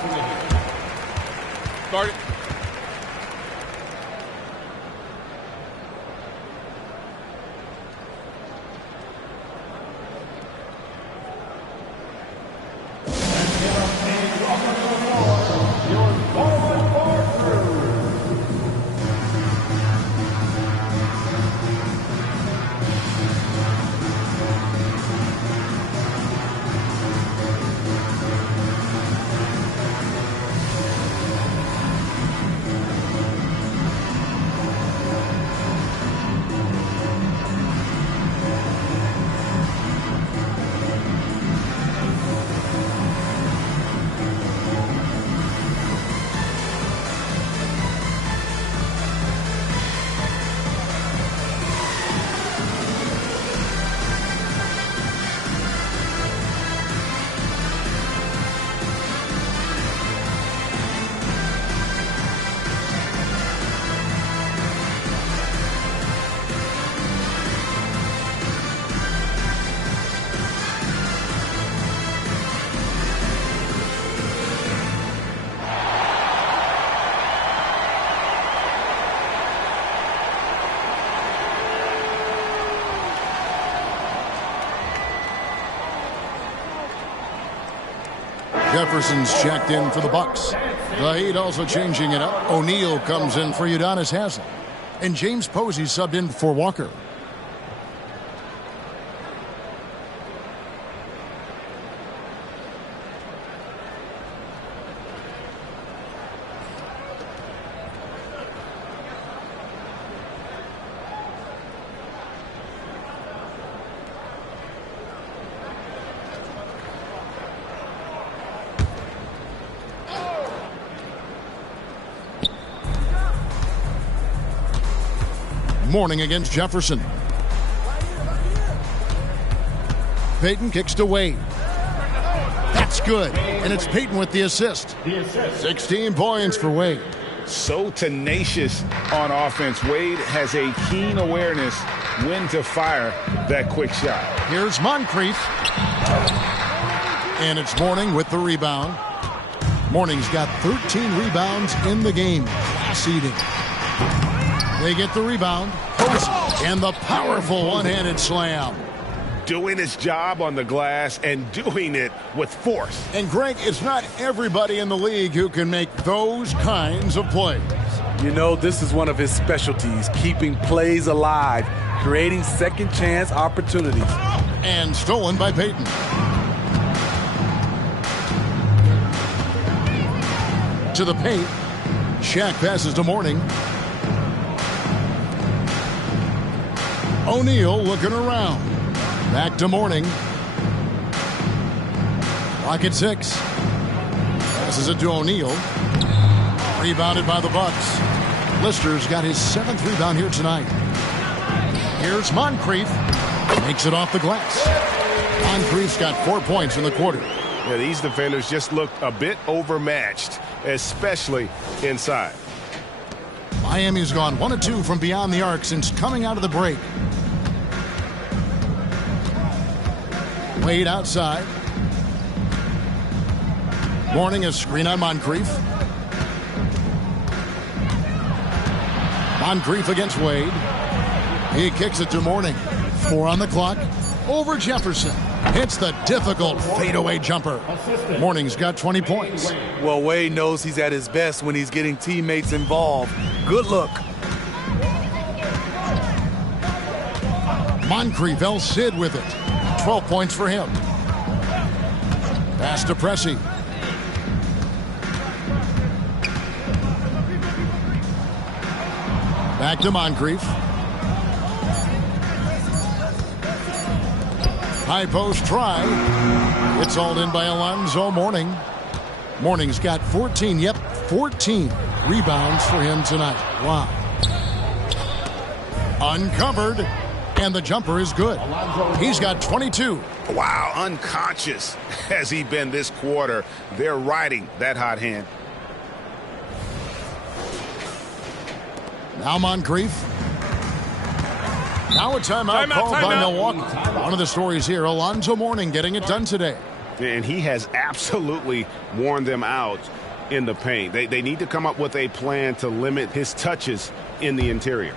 Start it. Jefferson's checked in for the Bucks. The Heat also changing it up. O'Neal comes in for Udonis Haslem. And James Posey subbed in for Walker. Mourning against Jefferson. Payton kicks to Wade. That's good. And it's Payton with the assist. 16 points for Wade. So tenacious on offense. Wade has a keen awareness when to fire that quick shot. Here's Moncrief. And it's Mourning with the rebound. Mourning's got 13 rebounds in the game. Class-eating. They get the rebound. Posey and the powerful one-handed slam. Doing his job on the glass and doing it with force. And Greg, it's not everybody in the league who can make those kinds of plays. You know, this is one of his specialties, keeping plays alive, creating second chance opportunities. And stolen by Payton. To the paint. Shaq passes to Mourning. O'Neal looking around. Back to Mourning. Clock at 6. Passes it to O'Neal. Rebounded by the Bucks. Lister's got his 7th rebound here tonight. Here's Moncrief. Makes it off the glass. Moncrief's got 4 points in the quarter. Yeah, these defenders just looked a bit overmatched, especially inside. Miami's gone 1 of 2 from beyond the arc since coming out of the break. Wade outside. Mourning a screen on Moncrief. Moncrief against Wade. He kicks it to Mourning. 4 on the clock. Over Jefferson. Hits the difficult fadeaway jumper. Mourning's got 20 points. Well, Wade knows he's at his best when he's getting teammates involved. Good look. Moncrief, El Cid with it. 12 points for him. Pass to Pressey. Back to Moncrief. High post try. It's hauled in by Alonzo Mourning. Mourning's got 14. Yep, 14 rebounds for him tonight. Wow. Uncovered. And the jumper is good. He's got 22. Wow, unconscious has he been this quarter. They're riding that hot hand. Now Moncrief. Now a timeout called by Milwaukee. One of the stories here, Alonzo Mourning getting it done today. And he has absolutely worn them out in the paint. They need to come up with a plan to limit his touches in the interior.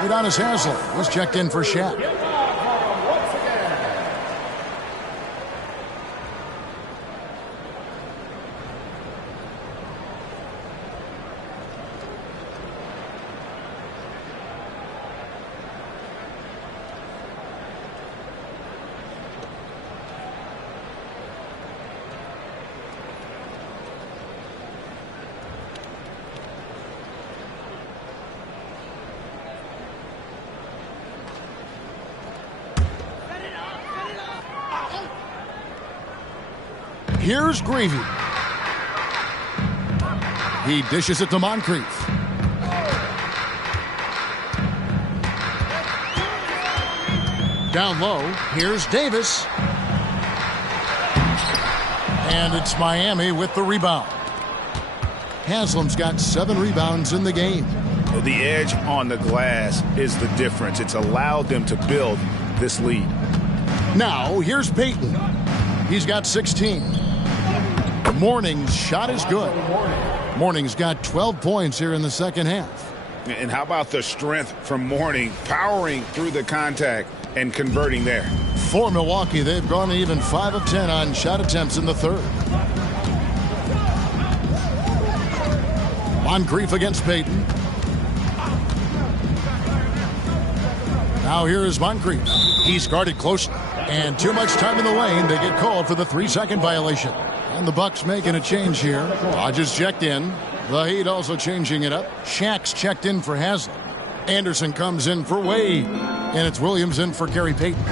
Udonis Haslem was checked in for Shaq. Here's Gravy. He dishes it to Moncrief. Down low, here's Davis. And it's Miami with the rebound. Haslem's got 7 rebounds in the game. The edge on the glass is the difference. It's allowed them to build this lead. Now, here's Payton. He's got 16. Mourning's shot is good. Mourning's got 12 points here in the second half. And how about the strength from Mourning, powering through the contact and converting there. For Milwaukee, they've gone even 5 of 10 on shot attempts in the third. Moncrief against Payton. Now here is Moncrief. He's guarded closely. And too much time in the lane. They get called for the 3-second violation. And the Bucks making a change here. Hodges checked in. The Heat also changing it up. Shaq's checked in for Haslem. Anderson comes in for Wade. And it's Williams in for Gary Payton.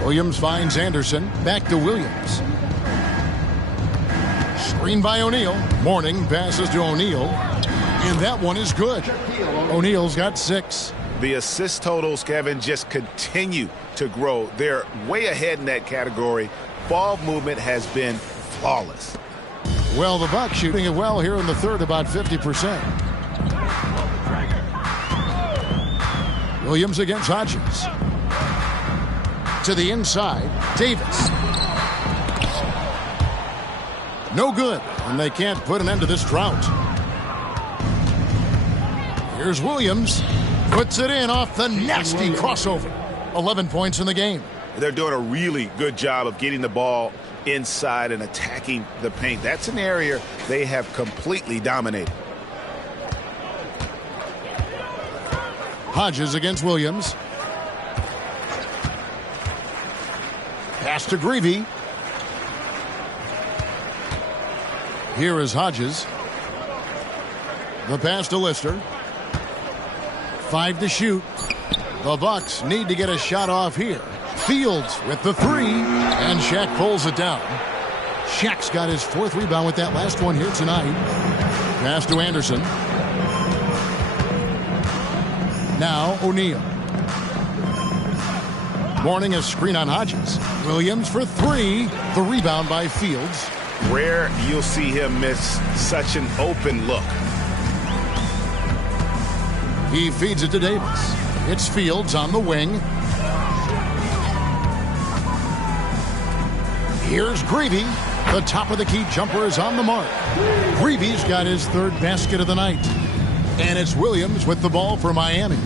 Williams finds Anderson. Back to Williams. Screen by O'Neal. Mourning passes to O'Neal. And that one is good. O'Neal's got 6. The assist totals, Kevin, just continue to grow. They're way ahead in that category. Ball movement has been flawless. Well, the Bucks shooting it well here in the third, about 50%. Williams against Hodges. To the inside, Davis. No good, and they can't put an end to this drought. Here's Williams. Puts it in off the nasty crossover. 11 points in the game. They're doing a really good job of getting the ball inside and attacking the paint. That's an area they have completely dominated. Hodges against Williams. Pass to Greavy. Here is Hodges. The pass to Lister. 5 to shoot. The Bucks need to get a shot off here. Fields with the 3, and Shaq pulls it down. Shaq's got his 4th rebound with that last one here tonight. Pass to Anderson. Now O'Neal. Mourning a screen on Hodges. Williams for 3. The rebound by Fields. Rare you'll see him miss such an open look. He feeds it to Davis. It's Fields on the wing. Here's Greavy. The top of the key jumper is on the mark. Greavy's got his 3rd basket of the night. And it's Williams with the ball for Miami.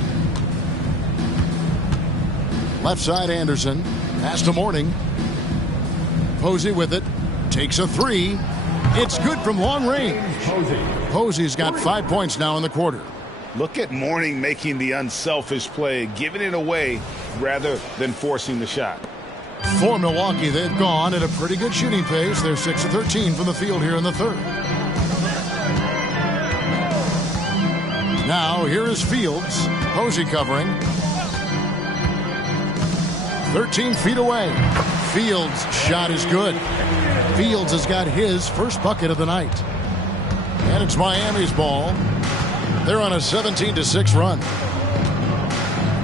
Left side Anderson. Pass to Mourning. Posey with it. Takes a 3. It's good from long range. Posey's got 5 points now in the quarter. Look at Mourning making the unselfish play, giving it away rather than forcing the shot. For Milwaukee, they've gone at a pretty good shooting pace. They're 6 of 13 from the field here in the third. Now, here is Fields. Posey covering. 13 feet away. Fields' shot is good. Fields has got his first bucket of the night. And it's Miami's ball. They're on a 17-6 run.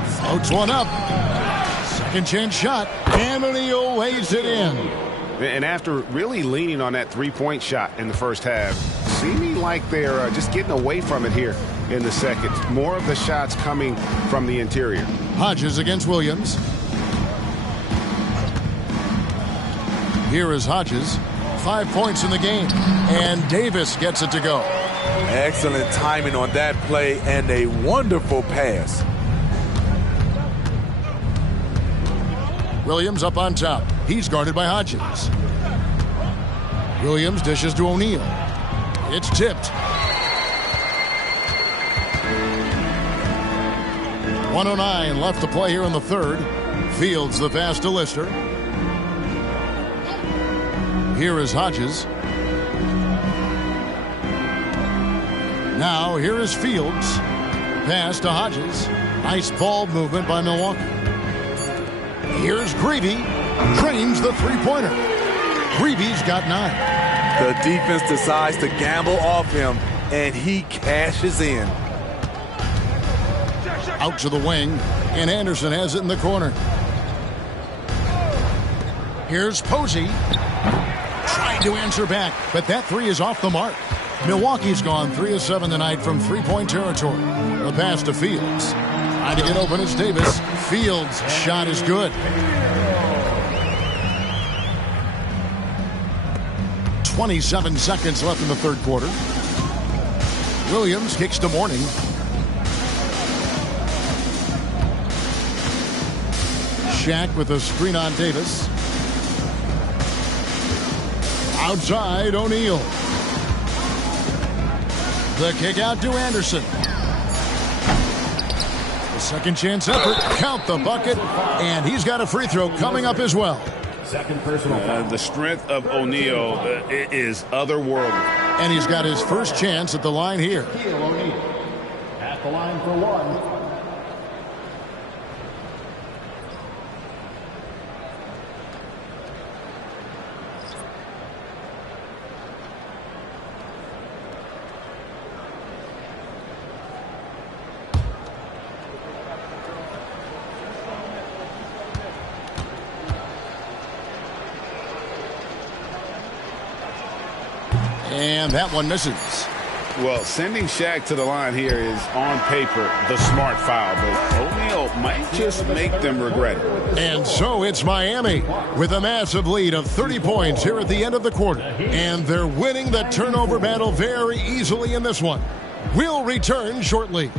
Floats one up. Second chance shot. And O'Neal lays it in. And after really leaning on that 3-point shot in the first half, seeming like they're just getting away from it here in the second. More of the shots coming from the interior. Hodges against Williams. Here is Hodges. 5 points in the game. And Davis gets it to go. Excellent timing on that play and a wonderful pass. Williams up on top. He's guarded by Hodges. Williams dishes to O'Neal. It's tipped. 1:09 left to play here in the third. Fields the pass to Lister. Here is Hodges. Now here is Fields. Pass to Hodges. Nice ball movement by Milwaukee. Here's Greavy. Drains the three-pointer. Greavy's got 9. The defense decides to gamble off him, and he cashes in. Out to the wing, and Anderson has it in the corner. Here's Posey. Trying to answer back, but that 3 is off the mark. Milwaukee's gone 3 of 7 tonight from three-point territory. The pass to Fields. Trying to get open is Davis. Fields' shot is good. 27 seconds left in the third quarter. Williams kicks to Mourning. Shaq with a screen on Davis. Outside, O'Neal. The kick out to Anderson. The second chance effort. Count the bucket. And he's got a free throw coming up as well. Second personal. The strength of O'Neal is otherworldly. And he's got his first chance at the line here. At the line for one. And that one misses. Well, sending Shaq to the line here is, on paper, the smart foul, but O'Neal might just make them regret it. And so it's Miami with a massive lead of 30 points here at the end of the quarter. And they're winning the turnover battle very easily in this one. We'll return shortly.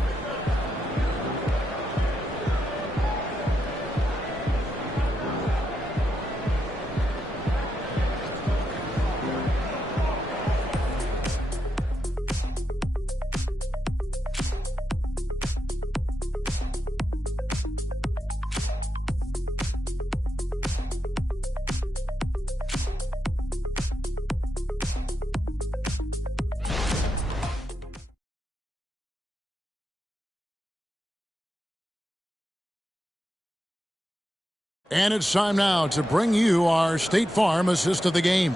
And it's time now to bring you our State Farm assist of the game.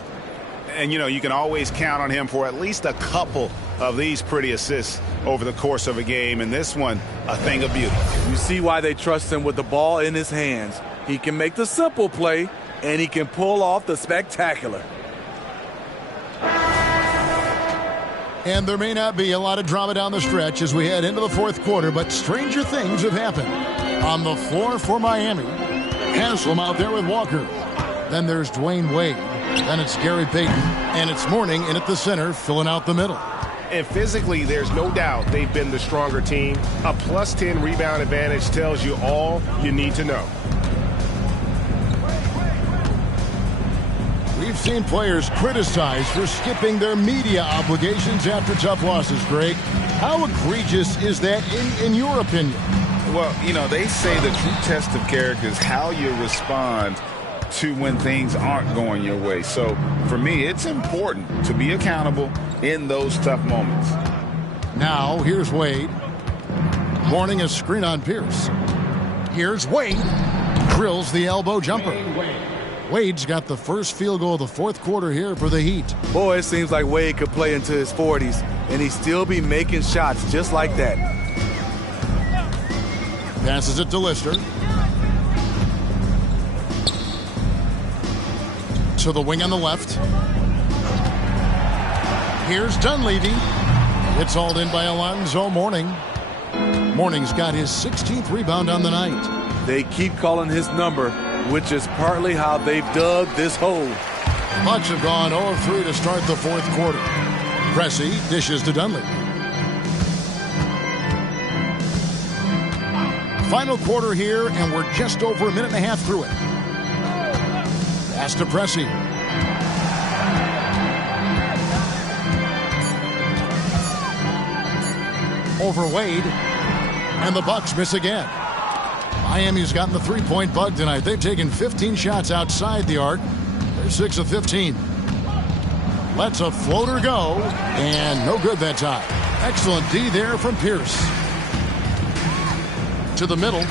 And, you know, you can always count on him for at least a couple of these pretty assists over the course of a game. And this one, a thing of beauty. You see why they trust him with the ball in his hands. He can make the simple play, and he can pull off the spectacular. And there may not be a lot of drama down the stretch as we head into the fourth quarter, but stranger things have happened. On the floor for Miami, Haslam out there with Walker. Then there's Dwayne Wade. Then it's Gary Payton. And it's Mourning in at the center, filling out the middle. And physically, there's no doubt they've been the stronger team. A plus 10 rebound advantage tells you all you need to know. We've seen players criticized for skipping their media obligations after tough losses, Greg. How egregious is that in your opinion? Well, you know, they say the true test of character is how you respond to when things aren't going your way. So, for me, it's important to be accountable in those tough moments. Now, here's Wade. Mourning a screen on Pierce. Here's Wade. Drills the elbow jumper. Wade's got the first field goal of the fourth quarter here for the Heat. Boy, it seems like Wade could play into his 40s, and he'd still be making shots just like that. Passes it to Lister. To the wing on the left. Here's Dunleavy. It's hauled in by Alonzo Mourning. Mourning's got his 16th rebound on the night. They keep calling his number, which is partly how they've dug this hole. Bucks have gone 0-3 to start the fourth quarter. Pressey dishes to Dunleavy. Final quarter here, and we're just over a minute and a half through it. Pass to Pressey. Over Wade, and the Bucks miss again. Miami's gotten the three-point bug tonight. They've taken 15 shots outside the arc. They're 6 of 15. Lets a floater go, and no good that time. Excellent D there from Pierce. To the middle.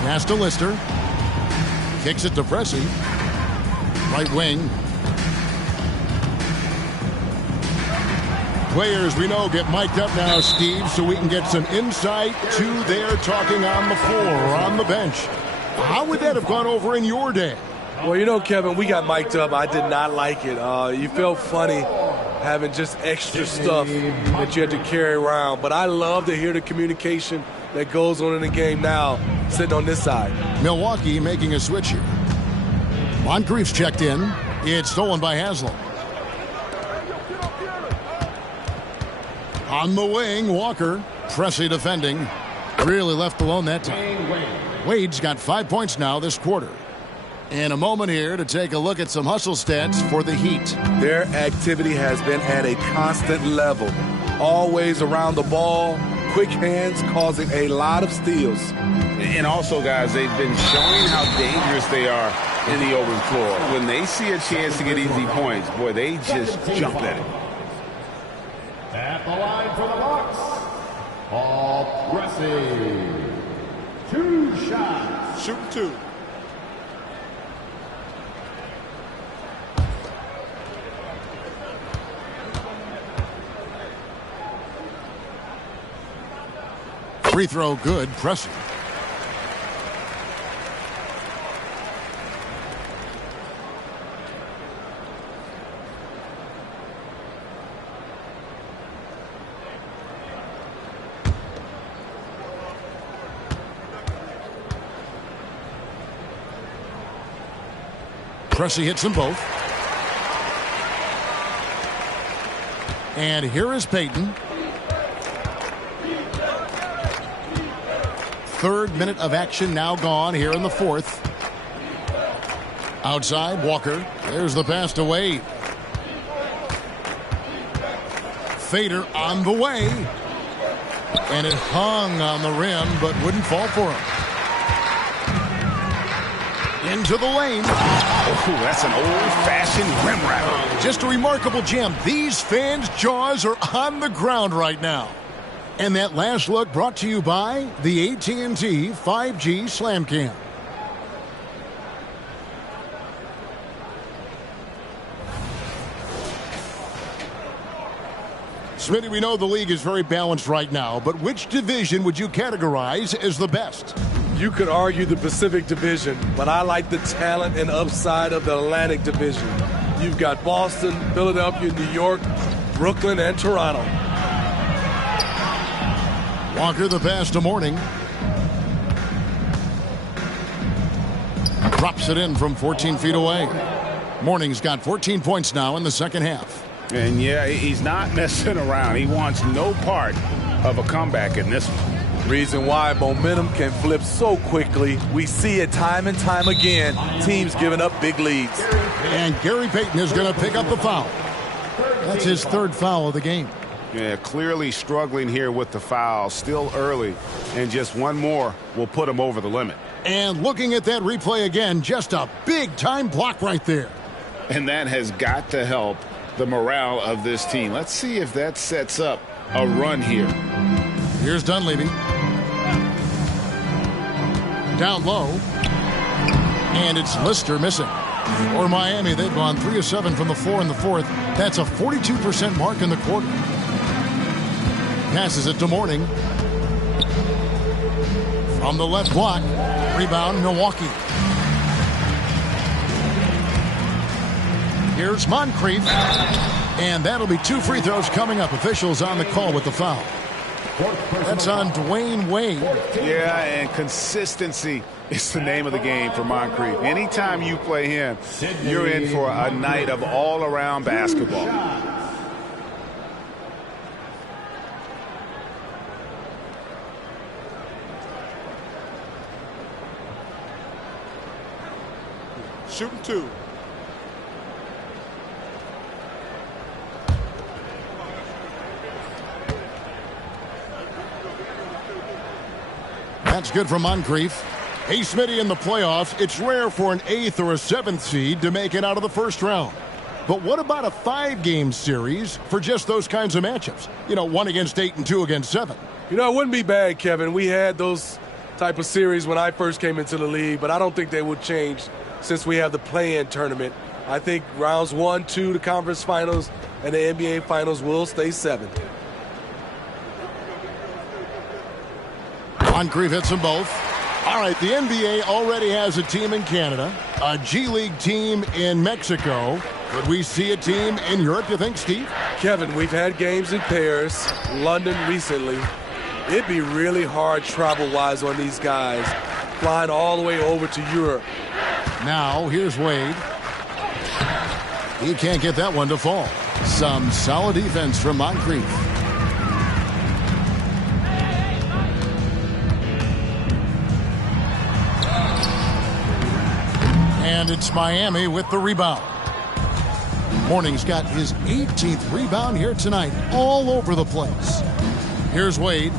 Pass to Lister. Kicks it to Pressey. Right wing. Players we know get mic'd up now, Steve, so we can get some insight to their talking on the floor or on the bench. How would that have gone over in your day? Well, you know, Kevin, we got mic'd up. I did not like it. You felt funny having just extra stuff that you had to carry around. But I love to hear the communication that goes on in the game now, sitting on this side. Milwaukee making a switch here. Moncrief's checked in. It's stolen by Haslam. On the wing, Walker. Pressey defending. Really left alone that time. Wade's got 5 points now this quarter. And a moment here to take a look at some hustle stats for the Heat. Their activity has been at a constant level. Always around the ball, quick hands causing a lot of steals. And also, guys, they've been showing how dangerous they are in the open floor. When they see a chance to get easy points, boy, they just jump at it. At the line for the Bucks, Paul Pressey. 2 shots. Shoot 2. Free throw good. Pressey. Pressey hits them both. And here is Payton. Third minute of action now gone here in the fourth. Outside, Walker. There's the pass to Wade. Fader on the way. And it hung on the rim, but wouldn't fall for him. Into the lane. Oh, that's an old-fashioned rim wrapper. Just a remarkable jam. These fans' jaws are on the ground right now. And that last look brought to you by the AT&T 5G Slam Cam. Smitty, we know the league is very balanced right now, but which division would you categorize as the best? You could argue the Pacific Division, but I like the talent and upside of the Atlantic Division. You've got Boston, Philadelphia, New York, Brooklyn, and Toronto. Walker the pass to Mourning. Drops it in from 14 feet away. Mourning's got 14 points now in the second half. And yeah, he's not messing around. He wants no part of a comeback in this one. Reason why momentum can flip so quickly. We see it time and time again. Teams giving up big leads. And Gary Payton is going to pick up the foul. That's his third foul of the game. Yeah, clearly struggling here with the foul. Still early. And just one more will put him over the limit. And looking at that replay again, just a big-time block right there. And that has got to help the morale of this team. Let's see if that sets up a run here. Here's Dunleavy. Down low. And it's Lister missing. For Miami, they've gone 3 of 7 from the floor in the fourth. That's a 42% mark in the quarter. Passes it to Mourning. From the left block. Rebound, Milwaukee. Here's Moncrief. And that'll be 2 free throws coming up. Officials on the call with the foul. That's on Dwayne Wade. Yeah, and consistency is the name of the game for Moncrief. Anytime you play him, you're in for a night of all-around basketball. Shooting 2. That's good for Moncrief. Hey, Smitty, in the playoffs, it's rare for an 8th or a 7th seed to make it out of the first round. But what about a 5-game series for just those kinds of matchups? You know, 1 against 8 and 2 against 7. You know, it wouldn't be bad, Kevin. We had those type of series when I first came into the league, but I don't think they would change since we have the play-in tournament. I think rounds 1, 2, the conference finals, and the NBA finals will stay 7. Moncrief hits them both. All right, the NBA already has a team in Canada, a G League team in Mexico. Could we see a team in Europe, you think, Steve? Kevin, we've had games in Paris, London recently. It'd be really hard travel-wise on these guys, flying all the way over to Europe. Now, here's Wade. He can't get that one to fall. Some solid defense from Moncrief. And it's Miami with the rebound. Mourning's got his 18th rebound here tonight, all over the place. Here's Wade.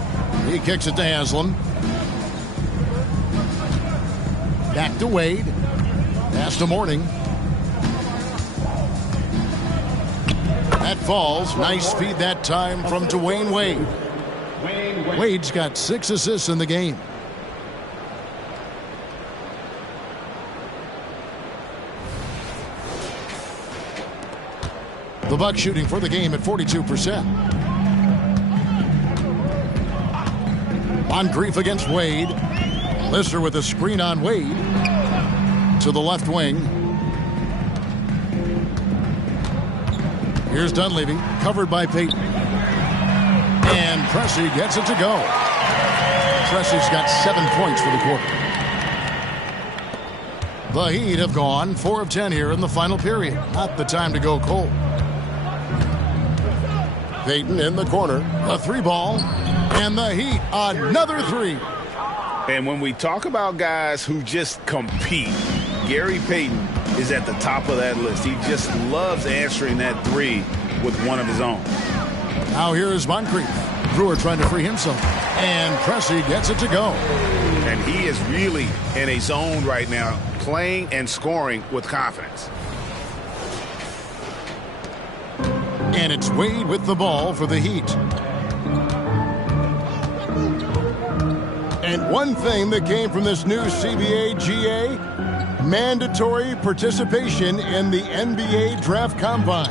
He kicks it to Haslam. Back to Wade. Pass to Mourning. That falls. Nice feed that time from Dwayne Wade. Wade's got 6 assists in the game. The Bucks shooting for the game at 42%. Moncrief against Wade. Lister with a screen on Wade. To the left wing. Here's Dunleavy, covered by Payton. And Pressey gets it to go. Pressey's got 7 points for the quarter. The Heat have gone 4 of 10 here in the final period. Not the time to go cold. Payton in the corner. A 3-ball. And the Heat, another 3. And when we talk about guys who just compete, Gary Payton is at the top of that list. He just loves answering that 3 with one of his own. Now here's Moncrief. Brewer trying to free himself. And Pressey gets it to go. And he is really in a zone right now, playing and scoring with confidence. And it's Wade with the ball for the Heat. And one thing that came from this new CBA GA, mandatory participation in the NBA Draft Combine.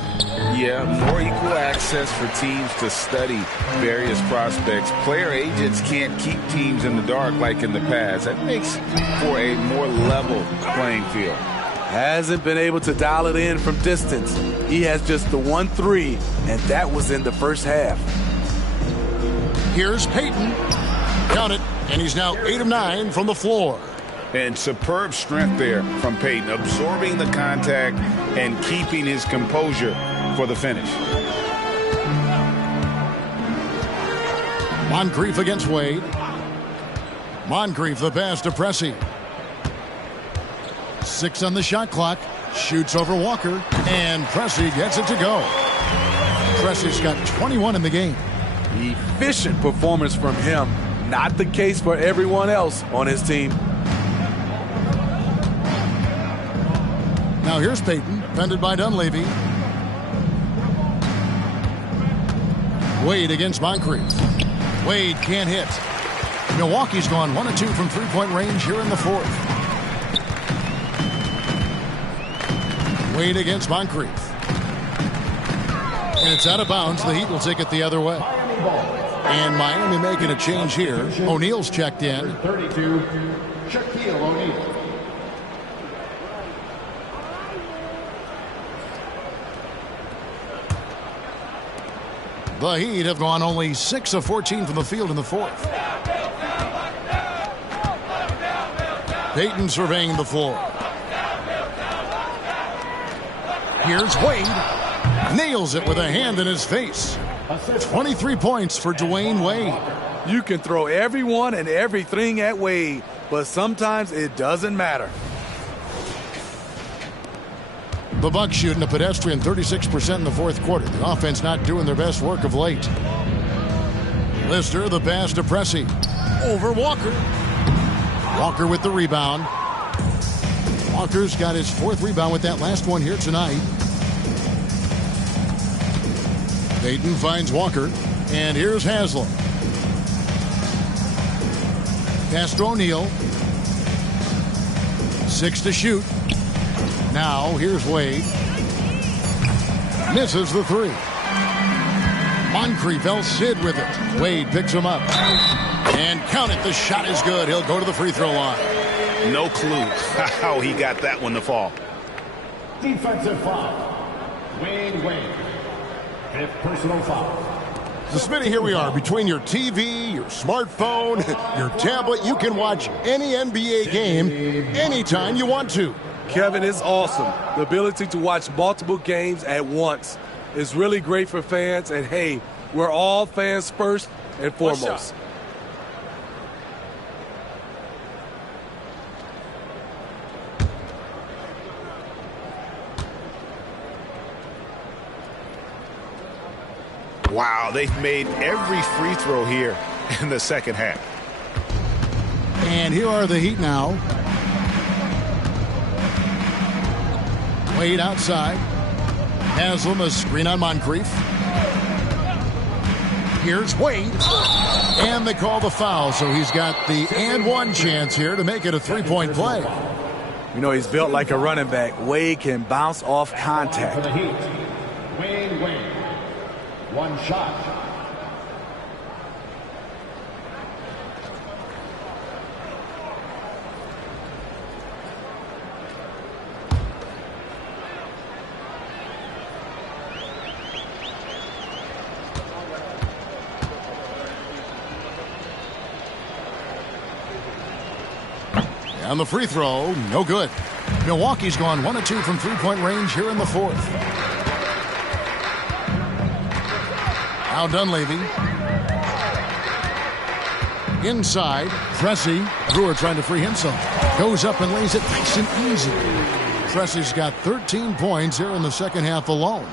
Yeah, more equal access for teams to study various prospects. Player agents can't keep teams in the dark like in the past. That makes for a more level playing field. Hasn't been able to dial it in from distance. He has just the 1 3, and that was in the first half. Here's Payton. Count it, and he's now 8 of 9 from the floor. And superb strength there from Payton, absorbing the contact and keeping his composure for the finish. Moncrief against Wade. Moncrief the pass to Pressey. 6 on the shot clock. Shoots over Walker. And Pressey gets it to go. Pressey's got 21 in the game. Efficient performance from him. Not the case for everyone else on his team. Now here's Payton, defended by Dunleavy. Wade against Moncrief. Wade can't hit. Milwaukee's gone 1 of 2 from three-point range here in the fourth. Wade against Moncrief. And it's out of bounds. The Heat will take it the other way. And Miami making a change here. O'Neal's checked in. 32, Shaquille O'Neal. The Heat have gone only 6 of 14 from the field in the fourth. Payton surveying the floor. Here's Wade. Nails it with a hand in his face. 23 points for Dwayne Wade. You can throw everyone and everything at Wade, but sometimes it doesn't matter. The Bucks shooting a pedestrian 36% in the fourth quarter. The offense not doing their best work of late. Lister, the pass to Pressey. Over Walker. Walker with the rebound. Walker's got his 4th rebound with that last one here tonight. Payton finds Walker. And here's Haslam. Pass to O'Neal. 6 to shoot. Now, here's Wade. Misses the 3. Moncrief El Cid with it. Wade picks him up. And count it, the shot is good. He'll go to the free throw line. No clue how he got that one to fall. Defensive foul. Wade. 5th personal foul. So, Smitty, here we are. Between your TV, your smartphone, your tablet, you can watch any NBA game anytime you want to. Kevin, it's awesome. The ability to watch multiple games at once is really great for fans. And, hey, we're all fans first and foremost. Wow, they've made every free throw here in the second half. And here are the Heat now. Wade outside. Haslam, a screen on Moncrief. Here's Wade. And they call the foul, so he's got the and one chance here to make it a 3-point play. You know, he's built like a running back. Wade can bounce off contact. For the Heat, Wade. 1 shot. And the free throw, no good. Milwaukee's gone 1 of 2 from three-point range here in the fourth. Now Dunleavy. Inside, Pressey. Brewer trying to free himself. Goes up and lays it nice and easy. Pressey's got 13 points here in the second half alone.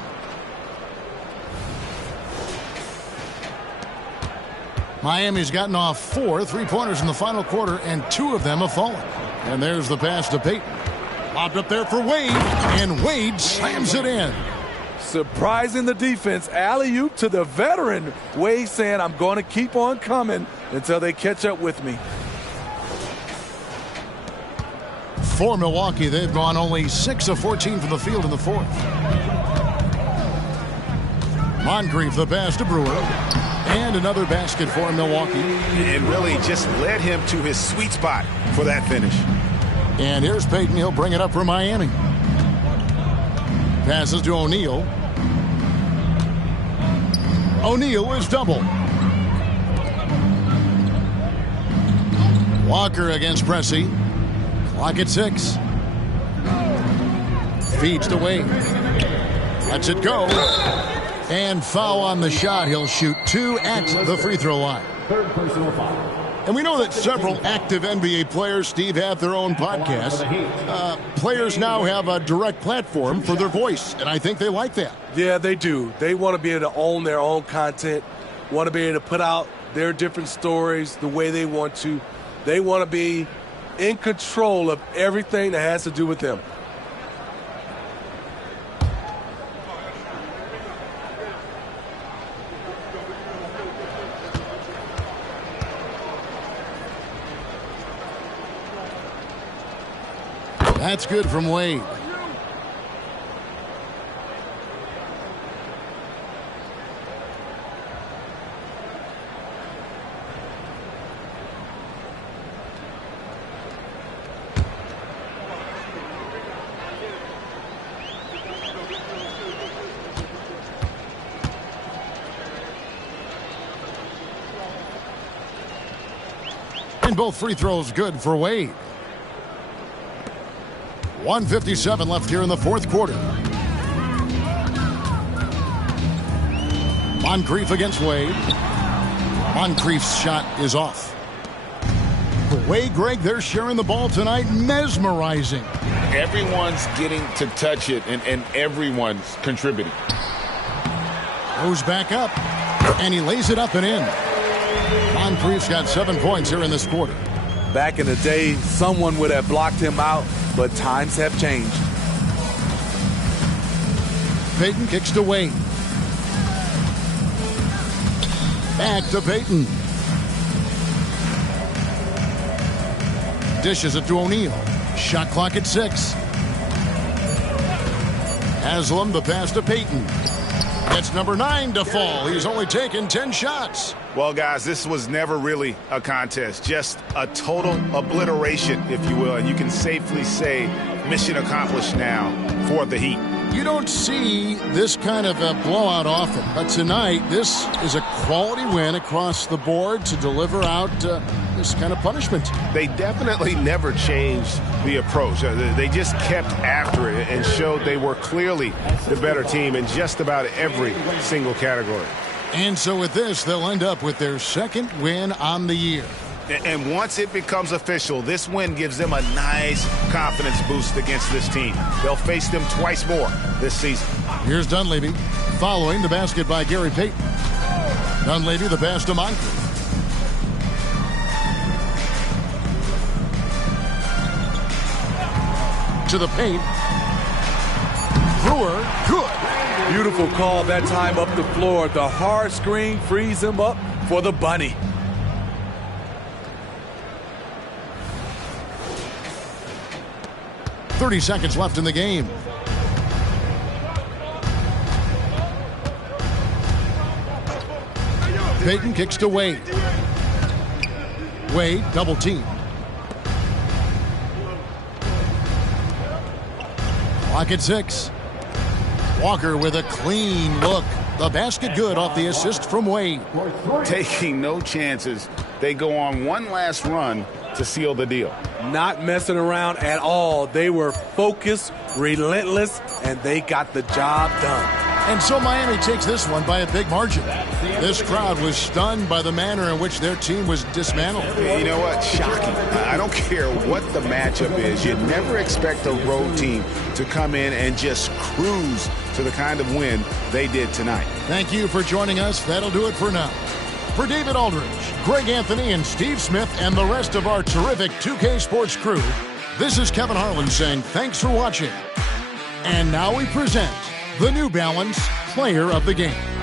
Miami's gotten off 4 3-pointers in the final quarter, and 2 of them have fallen. And there's the pass to Payton. Lobbed up there for Wade, and Wade slams it in. Surprising the defense. Alley-oop to the veteran. Wade saying, I'm going to keep on coming until they catch up with me. For Milwaukee, they've gone only 6 of 14 from the field in the fourth. Moncrief the pass to Brewer. And another basket for Milwaukee. And really just led him to his sweet spot for that finish. And here's Payton. He'll bring it up for Miami. Passes to O'Neal. O'Neal is double. Walker against Pressey. Clock at 6. Feeds to Wade. Lets it go. And foul on the shot. He'll shoot 2 at the free throw line. Third personal foul. And we know that several active NBA players, Steve, have their own podcasts. Players now have a direct platform for their voice, and I think they like that. Yeah, they do. They want to be able to own their own content, want to be able to put out their different stories the way they want to. They want to be in control of everything that has to do with them. That's good from Wade. And both free throws good for Wade. 1:57 left here in the fourth quarter. Moncrief against Wade. Moncrief's shot is off. The way, Greg, they're sharing the ball tonight, mesmerizing. Everyone's getting to touch it, and everyone's contributing. Goes back up, and he lays it up and in. Moncrief's got 7 points here in this quarter. Back in the day, someone would have blocked him out, but times have changed. Payton kicks to Wade. Back to Payton. Dishes it to O'Neal. Shot clock at 6. Haslam the pass to Payton. Gets number 9 to fall. He's only taken 10 shots. Well, guys, this was never really a contest. Just a total obliteration, if you will. And you can safely say mission accomplished now for the Heat. You don't see this kind of a blowout often, but tonight this is a quality win across the board to deliver out this kind of punishment. They definitely never changed the approach. They just kept after it and showed they were clearly the better team in just about every single category. And so with this, they'll end up with their second win on the year. And once it becomes official, this win gives them a nice confidence boost against this team. They'll face them twice more this season. Here's Dunleavy following the basket by Gary Payton. Dunleavy the pass to Moncrief. To the paint. Brewer, good. Beautiful call that time up the floor. The hard screen frees him up for the bunny. .30 seconds left in the game. Payton kicks to Wade. Wade double team. Clock at 6. Walker with a clean look. The basket good off the assist from Wade. Taking no chances they go on one last run to seal the deal. Not messing around at all. They were focused, relentless, and they got the job done. And so Miami takes this one by a big margin. This crowd was stunned by the manner in which their team was dismantled. You know what? Shocking. I don't care what the matchup is. You never expect a road team to come in and just cruise to the kind of win they did tonight. Thank you for joining us. That'll do it for now. For David Aldridge, Greg Anthony, and Steve Smith, and the rest of our terrific 2K Sports crew, this is Kevin Harlan saying thanks for watching. And now we present the New Balance Player of the Game.